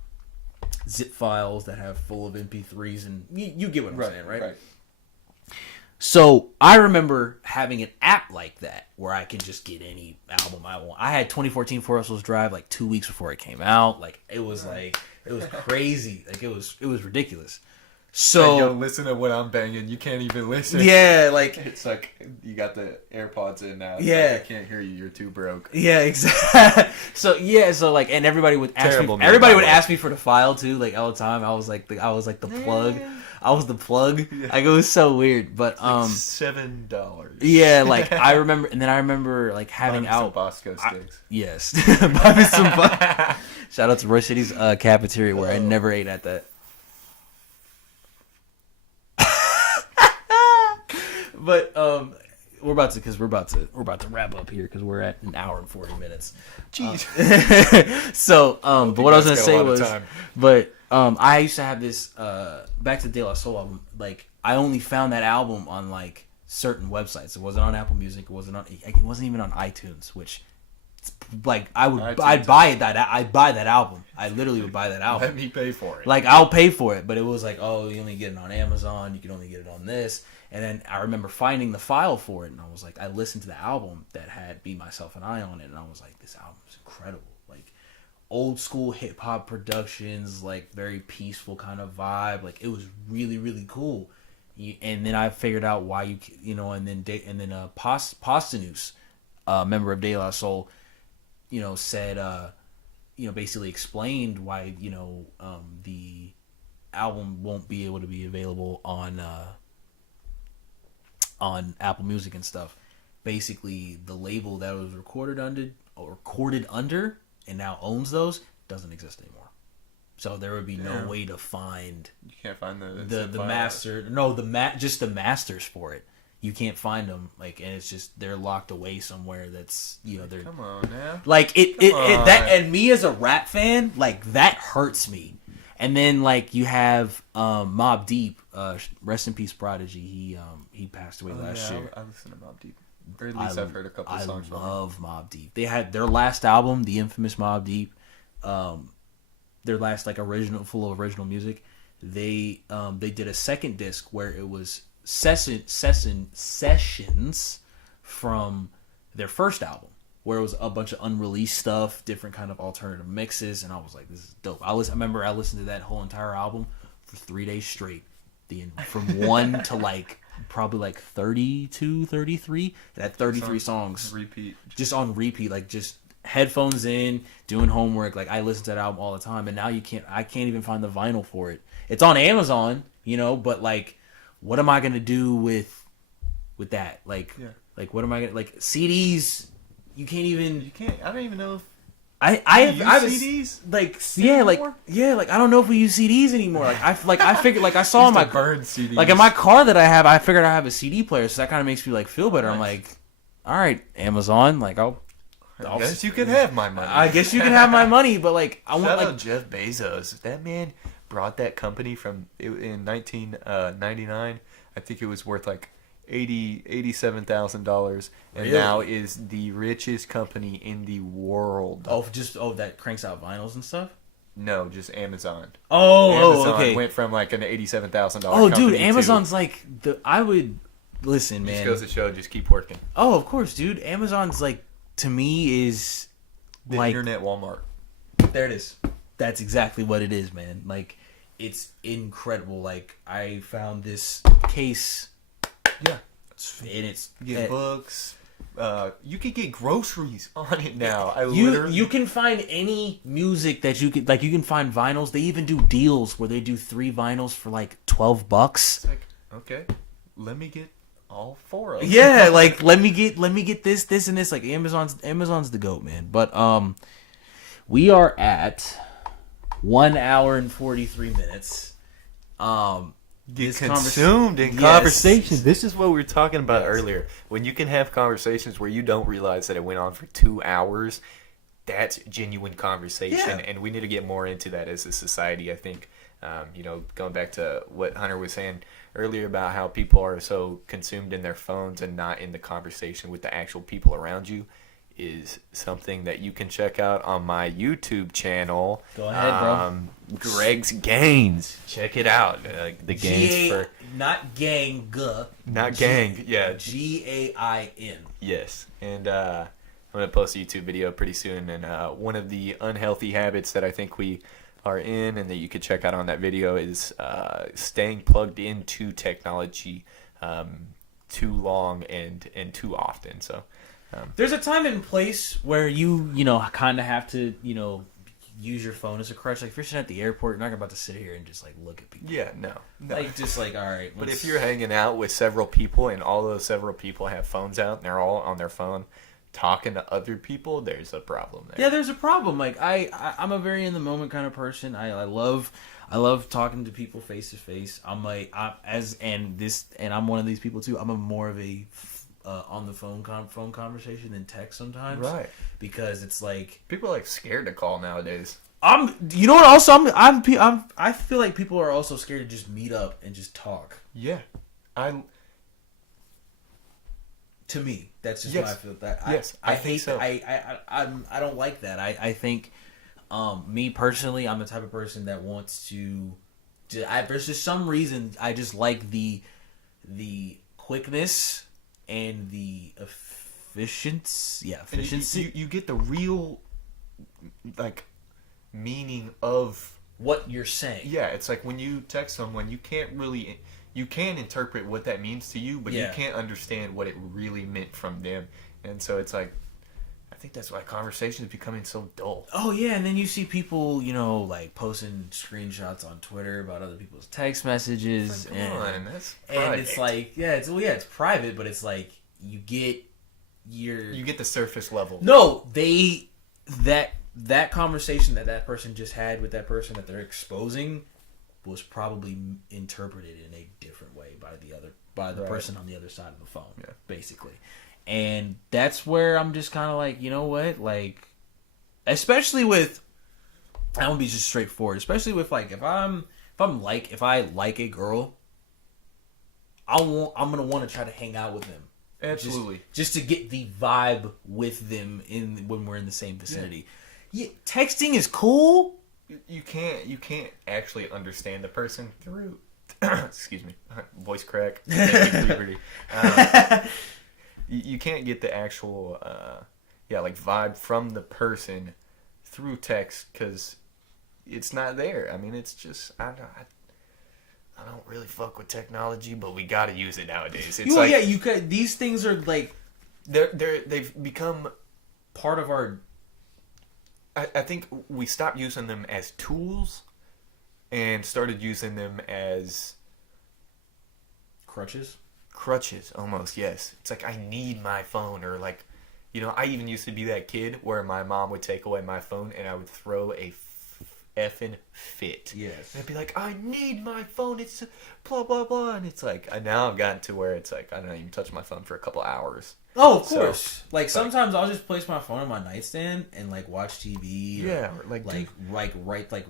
zip files that have full of MP3s, and you get what I'm saying, right? So I remember having an app like that where I could just get any album I want. I had 2014 Forest Hills Drive like 2 weeks before it came out. Like it was crazy. Like it was ridiculous. So like, yo, listen to what I'm banging. You can't even listen. Yeah, like it's like you got the AirPods in now. It's yeah, like, I can't hear you. You're too broke. Yeah, exactly. So like, and everybody would ask me. Everybody would ask me for the file too, like all the time. I was like the plug. I was the plug. Yeah. Like it was so weird, but like $7. Yeah, like I remember like having out some Bosco sticks. Yes, buy me some. Shout out to Rush City's cafeteria where I never ate at that. But we're about to wrap up here because we're at an hour and 40 minutes. Jeez. So but what I was gonna say was, I used to have this Back to the De La Soul album. Like I only found that album on like certain websites. It wasn't on Apple Music. It wasn't even on iTunes. Which, like, I'd buy that album. I literally would buy that album. Let me pay for it. Like I'll pay for it, but it was like, oh, you only get it on Amazon. You can only get it on this. And then I remember finding the file for it, and I was like, I listened to the album that had Be Myself and I on it, and I was like, this album is incredible. Like, old school hip hop productions, like, very peaceful kind of vibe. Like, it was really, really cool. And then I figured out why and then Posthumous, member of De La Soul, said, basically explained why, the album won't be able to be available on Apple Music and stuff. Basically, the label that it was recorded under and now owns those doesn't exist anymore. So there would be no way to find. You can't find the master. No, just the masters for it. You can't find them. Like, and it's just they're locked away somewhere. That's they're. Come on now. Like that, and me as a rap fan, like that hurts me. And then like you have Mobb Deep, rest in peace, Prodigy. He passed away last year. I listen to Mobb Deep. Or at least I've heard a couple of songs. I love Mobb Deep. They had their last album, the infamous Mobb Deep. Their last like full of original music. They did a second disc where it was sessions from their first album, where it was a bunch of unreleased stuff, different kind of alternative mixes, and I was like, this is dope. I remember I listened to that whole entire album for 3 days straight. From 1 to like probably like 32, 33. That 33 songs. Repeat. Just on repeat, like just headphones in, doing homework. Like I listen to that album all the time, and now I can't even find the vinyl for it. It's on Amazon, but like, what am I gonna do with that? Like, like what am I gonna like CDs? You can't. I don't even know if I have CDs. Like I don't know if we use CDs anymore. Like I figured, like I saw in my burn CDs. Like in my car that I have, I figured I have a CD player, so that kind of makes me like feel better. Nice. I'm like, all right, Amazon, like I guess you can have my money. I guess you can have my money, but like I want Shout like out Jeff Bezos. That man brought that company in 1999. I think it was worth like $87,000, and really? Now is the richest company in the world. That cranks out vinyls and stuff. No, just Amazon. Amazon okay. Went from like an $87,000. Oh, dude, Amazon's like I would listen, man. Just goes to show, just keep working. Oh, of course, dude. Amazon's like to me is the like internet Walmart. There it is. That's exactly what it is, man. Like it's incredible. Like I found this case. Yeah, and it's you get books. You can get groceries on it now. You can find any music that you could like. You can find vinyls. They even do deals where they do 3 vinyls for like $12. It's like okay, let me get all 4 of them. Yeah, like let me get this and this. Like Amazon's the GOAT, man. But we are at 1 hour and 43 minutes. Get consumed in conversation. This is what we were talking about earlier. When you can have conversations where you don't realize that it went on for 2 hours, that's genuine conversation, Yeah. and we need to get more into that as a society. I think, going back to what Hunter was saying earlier about how people are so consumed in their phones and not in the conversation with the actual people around you, is something that you can check out on my YouTube channel. Go ahead, bro. Gregg's Gains. Check it out. The gains for not gang, not gang. Yeah, GAIN. yes. And I'm gonna post a YouTube video pretty soon. And one of the unhealthy habits that I think we are in, and that you could check out on that video, is staying plugged into technology too long and too often. So. There's a time and place where you kind of have to, use your phone as a crutch. Like if you're sitting at the airport, you're not about to sit here and just like look at people. Yeah, no. Like just like, all right. But if you're hanging out with several people and all those several people have phones out and they're all on their phone talking to other people, there's a problem there. Yeah, there's a problem. Like I'm a very in the moment kind of person. I love talking to people face to face. I'm one of these people too. I'm more of a on the phone conversation than text sometimes, right? Because it's like people are like scared to call nowadays. You know what? Also, I feel like people are also scared to just meet up and just talk. Yeah, To me, that's just yes. what I feel. That yes, I think hate so. I don't like that. I think, me personally, I'm the type of person that wants to. There's just some reason I just like the quickness and the efficiency. Yeah, efficiency. You get the real, like, meaning of what you're saying. Yeah, it's like when you text someone, you can interpret what that means to you, but you can't understand what it really meant from them. And so it's like, I think that's why conversation is becoming so dull. Oh yeah, and then you see people, like posting screenshots on Twitter about other people's text messages, that's private. And it's like, it's private, but it's like you get the surface level. No, that conversation that person just had with that person that they're exposing was probably interpreted in a different way by the person on the other side of the phone, basically. And that's where I'm just kind of like, you know what? Like, especially with, I'm gonna be just straightforward. Especially with like, if I like a girl, I'm gonna want to try to hang out with them. Absolutely. Just to get the vibe with them when we're in the same vicinity. Yeah, texting is cool. You can't actually understand the person through. Excuse me, voice crack. You can't get the actual, vibe from the person through text because it's not there. I mean, it's just I don't really fuck with technology, but we gotta use it nowadays. It's you could. These things are like they've become part of our. I think we stopped using them as tools and started using them as crutches almost. Yes, it's like I need my phone, or like, I even used to be that kid where my mom would take away my phone and I would throw a effing fit. Yes, and I'd be like, I need my phone, it's blah blah blah, and it's like now I've gotten to where it's like I don't even touch my phone for a couple hours. Oh, of course. So, like sometimes I'll just place my phone on my nightstand and like watch TV. Or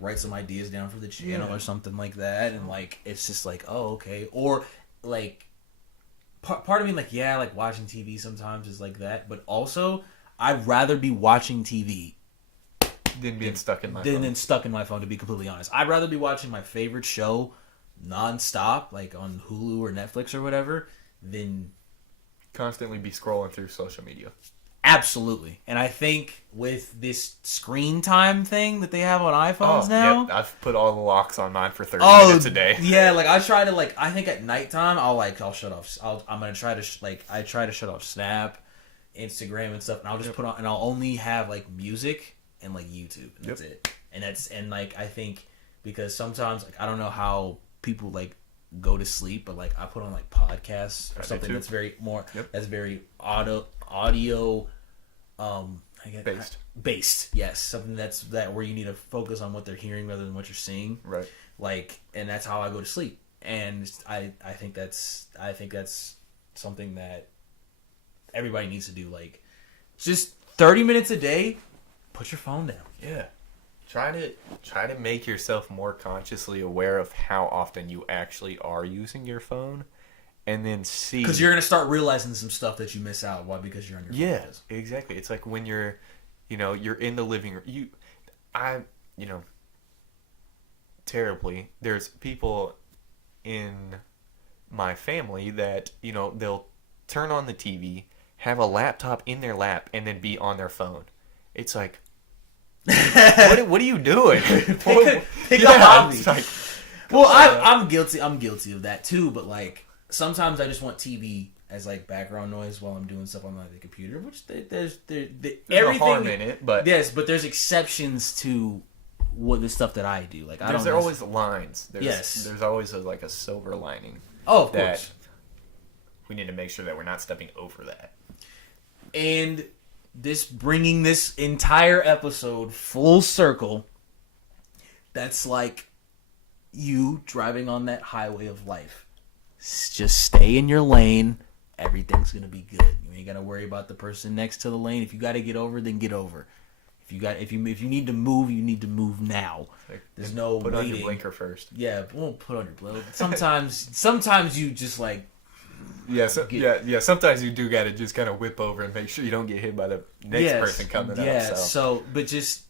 write some ideas down for the channel or something like that, and like it's just like, oh, okay. Or like part of me like watching TV sometimes is like that, but also I'd rather be watching TV than being stuck in my phone. Than stuck in my phone, to be completely honest. I'd rather be watching my favorite show nonstop, like on Hulu or Netflix or whatever, than constantly be scrolling through social media. Absolutely. And I think with this screen time thing that they have on iPhones now. Yep. I've put all the locks on mine for 30 minutes a day. Yeah, like I try to I think at nighttime I'll shut off. I'm going to try to I try to shut off Snap, Instagram and stuff, and I'll just put on, and I'll only have like music and like YouTube, and that's it. And I think because sometimes I don't know how people go to sleep, but like I put on like podcasts or something too. that's very more Yep. that's very audio I guess, based. Yes, something that's where you need to focus on what they're hearing rather than what you're seeing. Right. Like, and that's how I go to sleep. And I think that's something that everybody needs to do. Like, just 30 minutes a day, put your phone down. Yeah. Try to make yourself more consciously aware of how often you actually are using your phone, and then see, because you're gonna start realizing some stuff that you miss out. Why? Because you're on your phone. Yeah, exactly. It's like when you're in the living room. Terribly, there's people in my family that they'll turn on the TV, have a laptop in their lap, and then be on their phone. It's like, what are you doing? pick a hobby. It's like, well, I'm guilty of that too. But like sometimes I just want TV as like background noise while I'm doing stuff on like the computer. Which there's everything harm in it, but yes, but there's exceptions to what the stuff that I do. Like I don't. There's always lines. Yes. There's always a silver lining. Oh, of that course. We need to make sure that we're not stepping over that. And bringing this entire episode full circle, that's like you driving on that highway of life. Just stay in your lane. Everything's going to be good. You ain't got to worry about the person next to the lane. If you got to get over, then get over. If you need to move, you need to move now. There's no put waiting. on your blinker first. Yeah, won't put on your blinker. Sometimes you just like Sometimes you do got to just kind of whip over and make sure you don't get hit by the next person coming up. Yeah. So, but just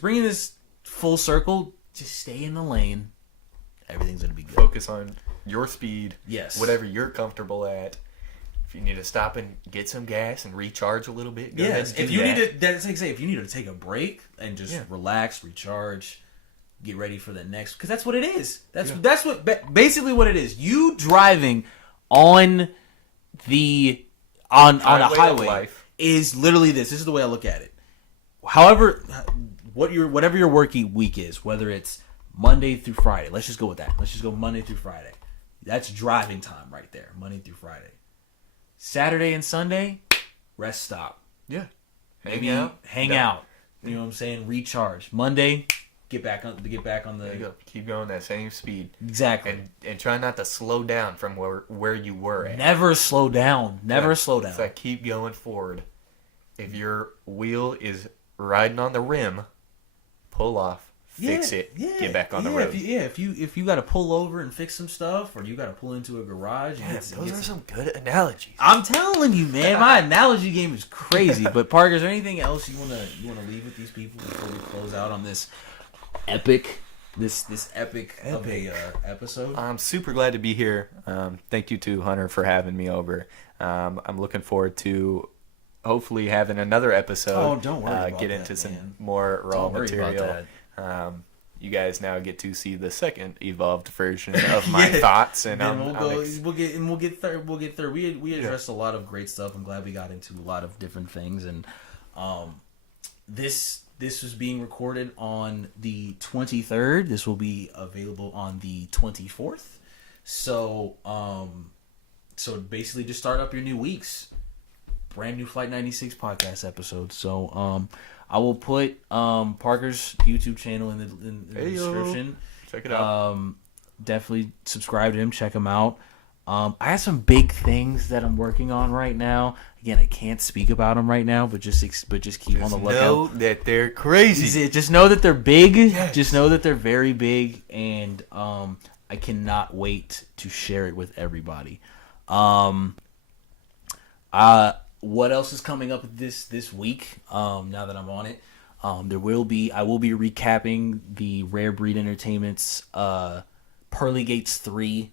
bringing this full circle. Just stay in the lane. Everything's gonna be good. Focus on your speed. Yes. Whatever you're comfortable at. If you need to stop and get some gas and recharge a little bit, go ahead and do if you that. need to, that's like say, if you need to take a break and just relax, recharge, get ready for the next, because that's what it is. That's what basically what it is. You driving on a highway is literally this. This is the way I look at it. However, whatever your working week is, whether it's Monday through Friday, let's just go with that. Let's just go Monday through Friday. That's driving time right there, Monday through Friday. Saturday and Sunday, rest stop. Yeah. Hang out. You know what I'm saying? Recharge. Monday, get back on the. There you go. Keep going that same speed. Exactly. And try not to slow down from where you were at. Never slow down. Slow down. It's like keep going forward. If your wheel is riding on the rim, pull off. Fix it. Get back on the road. If you got to pull over and fix some stuff, or you got to pull into a garage. Those are some good analogies. I'm telling you, man, my analogy game is crazy. But Parker, is there anything else you wanna leave with these people before we close out on this epic of a episode? I'm super glad to be here. Thank you to Hunter for having me over. I'm looking forward to hopefully having another episode. Oh, don't worry about get that, into some man. more raw Don't worry about material. that. You guys now get to see the second evolved version of my thoughts, and we'll get through. We addressed a lot of great stuff. I'm glad we got into a lot of different things, and this was being recorded on the 23rd. This will be available on the 24th. So basically, just start up your new weeks. Brand new Flight 96 podcast episode. So I will put Parker's YouTube channel in the description. Check it out. Definitely subscribe to him. Check him out. I have some big things that I'm working on right now. Again, I can't speak about them right now, but just keep on the lookout. Know that they're crazy. Just know that they're big. Yes. Just know that they're very big, and I cannot wait to share it with everybody. What else is coming up this week? Now that I'm on it, I will be recapping the Rare Breed Entertainment's Pearly Gates 3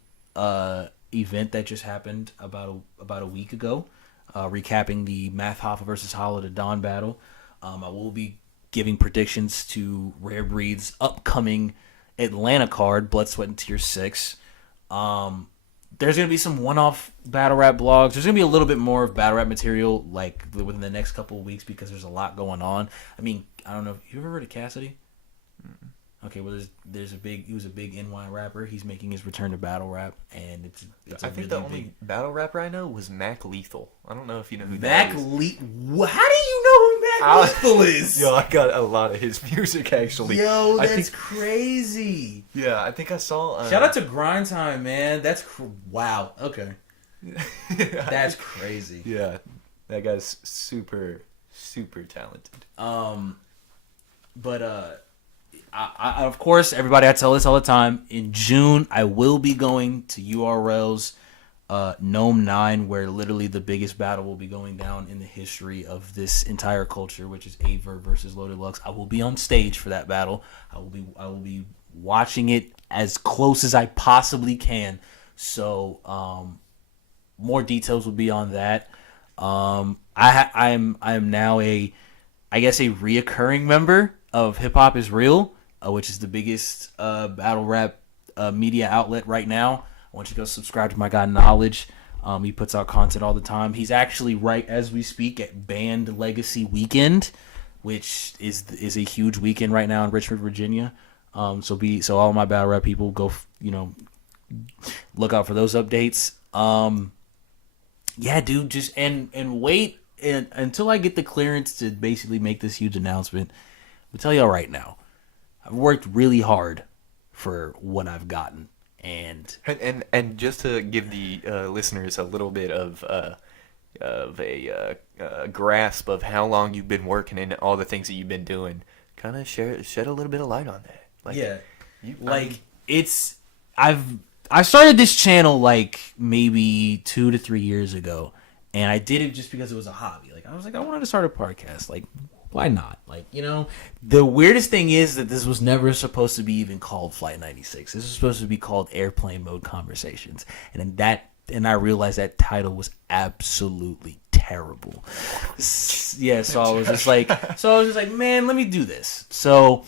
event that just happened about a week ago. Recapping the Math Hoffa versus Hollow to Dawn battle. I will be giving predictions to Rare Breed's upcoming Atlanta card, Blood, Sweat, and Tears 6. There's going to be some one-off battle rap blogs. There's going to be a little bit more of battle rap material like within the next couple of weeks because there's a lot going on. I mean, I don't know. You ever heard of Cassidy? Okay, well, he was a big NY rapper. He's making his return to battle rap, and it's I think the only battle rapper I know was Mac Lethal. I don't know if you know who Mac that is. How do you know who Mac Lethal is? Yo, I got a lot of his music actually. Yo, that's crazy. Yeah, I think I saw. Shout out to Grind Time, man. That's wow. Okay, that's crazy. Yeah, that guy's super talented. But I of course, everybody, I tell this all the time. In June, I will be going to URL's Noam 9, where literally the biggest battle will be going down in the history of this entire culture, which is Aver versus Loaded Lux. I will be on stage for that battle. I will be watching it as close as I possibly can. So, more details will be on that. I am now a reoccurring member of Hip Hop Is Real, which is the biggest battle rap media outlet right now. I want you to go subscribe to my guy Knowledge. He puts out content all the time. He's actually, right as we speak, at Band Legacy Weekend, which is a huge weekend right now in Richmond, Virginia. So all my battle rap people, go look out for those updates. Yeah, dude, just and wait until I get the clearance to basically make this huge announcement. I'll tell y'all right now, I've worked really hard for what I've gotten, and just to give the listeners a little bit of a grasp of how long you've been working and all the things that you've been doing, kind of shed a little bit of light on that. I started this channel like maybe 2 to 3 years ago, and I did it just because it was a hobby. Like I was like, I wanted to start a podcast. Like, why not? Like, the weirdest thing is that this was never supposed to be even called Flight 96. This was supposed to be called Airplane Mode Conversations, and I realized that title was absolutely terrible. Yeah, so I was just like, man, let me do this. So.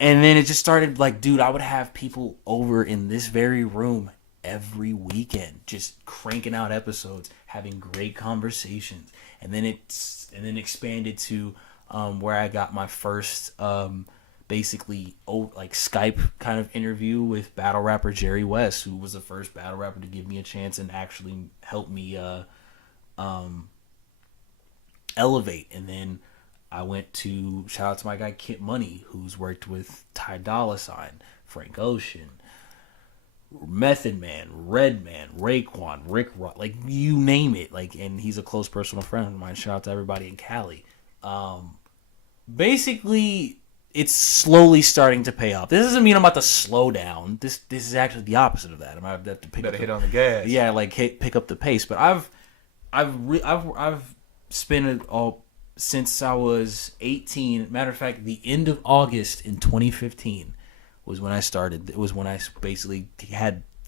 And then it just started like, dude, I would have people over in this very room every weekend, just cranking out episodes, having great conversations. And then expanded to where I got my first basically Skype kind of interview with battle rapper Jerry West, who was the first battle rapper to give me a chance and actually help me elevate. And then I went to shout out to my guy Kit Money, who's worked with Ty Dolla $ign, Frank Ocean, Method Man, Redman, Raekwon, Rick Ross, like you name it. Like, and he's a close personal friend of mine. Shout out to everybody in Cali. Basically, it's slowly starting to pay off. This doesn't mean I'm about to slow down. This is actually the opposite of that. I'm about to have to hit on the gas. Yeah, pick up the pace. But I've spent it all since I was 18. Matter of fact, the end of August in 2015 was when I started. It was when I basically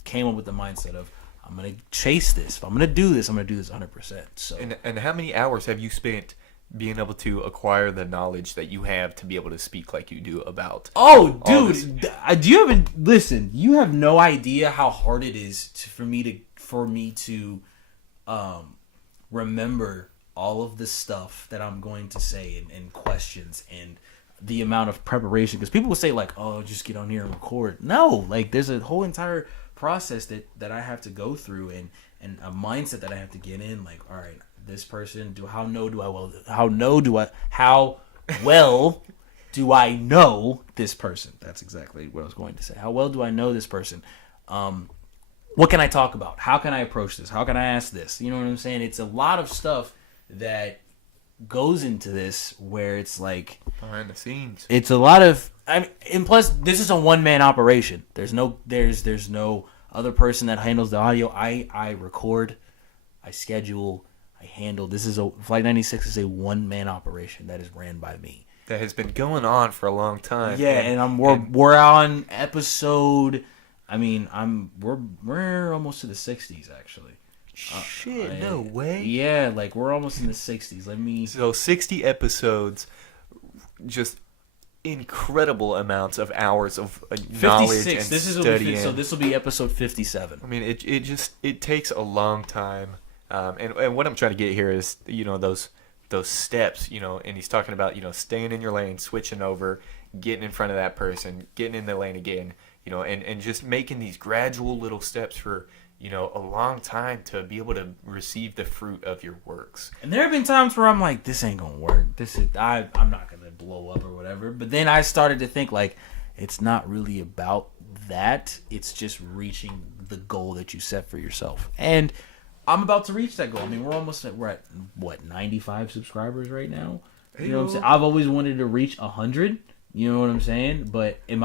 came up with the mindset of, I'm going to chase this. If I'm going to do this, I'm going to do this 100%. So. And how many hours have you spent being able to acquire the knowledge that you have to be able to speak like you do about? Oh, dude, listen, you have no idea how hard it is for me to remember all of the stuff that I'm going to say and questions and the amount of preparation. Because people will say like, oh, just get on here and record. No, like there's a whole entire process that I have to go through and a mindset that I have to get in. Like, all right, this person, how well do I know this person? That's exactly what I was going to say. How well do I know this person? What can I talk about? How can I approach this? How can I ask this? You know what I'm saying? It's a lot of stuff that goes into this where it's like behind the scenes. It's a lot of, and plus this is a one-man operation. There's no other person that handles the audio. I record, I schedule, I handle. Flight 96 is a one-man operation that is ran by me. That has been going on for a long time. Yeah, and we're on episode. We're almost to the 60s actually. Shit, no way. Yeah, like we're almost in the 60s. So 60 episodes, just incredible amounts of hours of knowledge and studying. So this will be episode 57. I mean, it takes a long time. And what I'm trying to get here is, those those steps, and he's talking about, staying in your lane, switching over, getting in front of that person, getting in the lane again, and just making these gradual little steps for, a long time to be able to receive the fruit of your works. And there have been times where I'm like, this ain't gonna work. I'm not gonna blow up or whatever. But then I started to think like, it's not really about that. It's just reaching the goal that you set for yourself. And I'm about to reach that goal. I mean, we're at what, 95 subscribers right now. You know what I'm saying? I've always wanted to reach 100. You know what I'm saying? But we're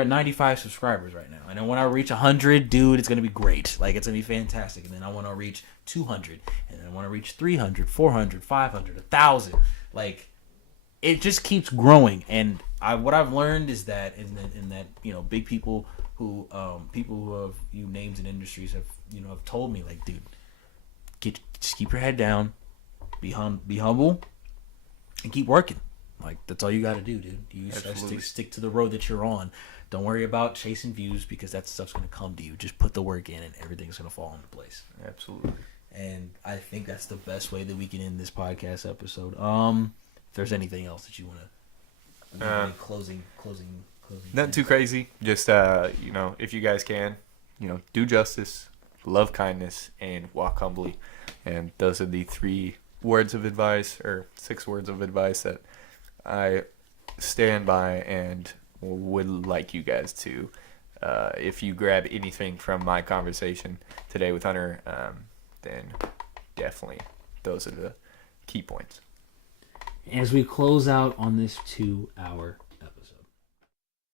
at 95 subscribers right now. And then when I reach 100, dude, it's going to be great. Like, it's going to be fantastic. And then I want to reach 200. And then I want to reach 300, 400, 500, 1,000. Like, it just keeps growing. And what I've learned is that, big people who have names in industries have told me, like, dude, just keep your head down, be humble, and keep working. Like, that's all you got to do, dude. You stick to the road that you're on. Don't worry about chasing views, because that stuff's going to come to you. Just put the work in and everything's going to fall into place. Absolutely. And I think that's the best way that we can end this podcast episode. If there's anything else that you want to closing. Nothing too crazy. Just, if you guys can, do justice, love kindness, and walk humbly. And those are the 3 words of advice, or 6 words of advice that I stand by and would like you guys to, if you grab anything from my conversation today with Hunter, then definitely those are the key points. As we close out on this 2-hour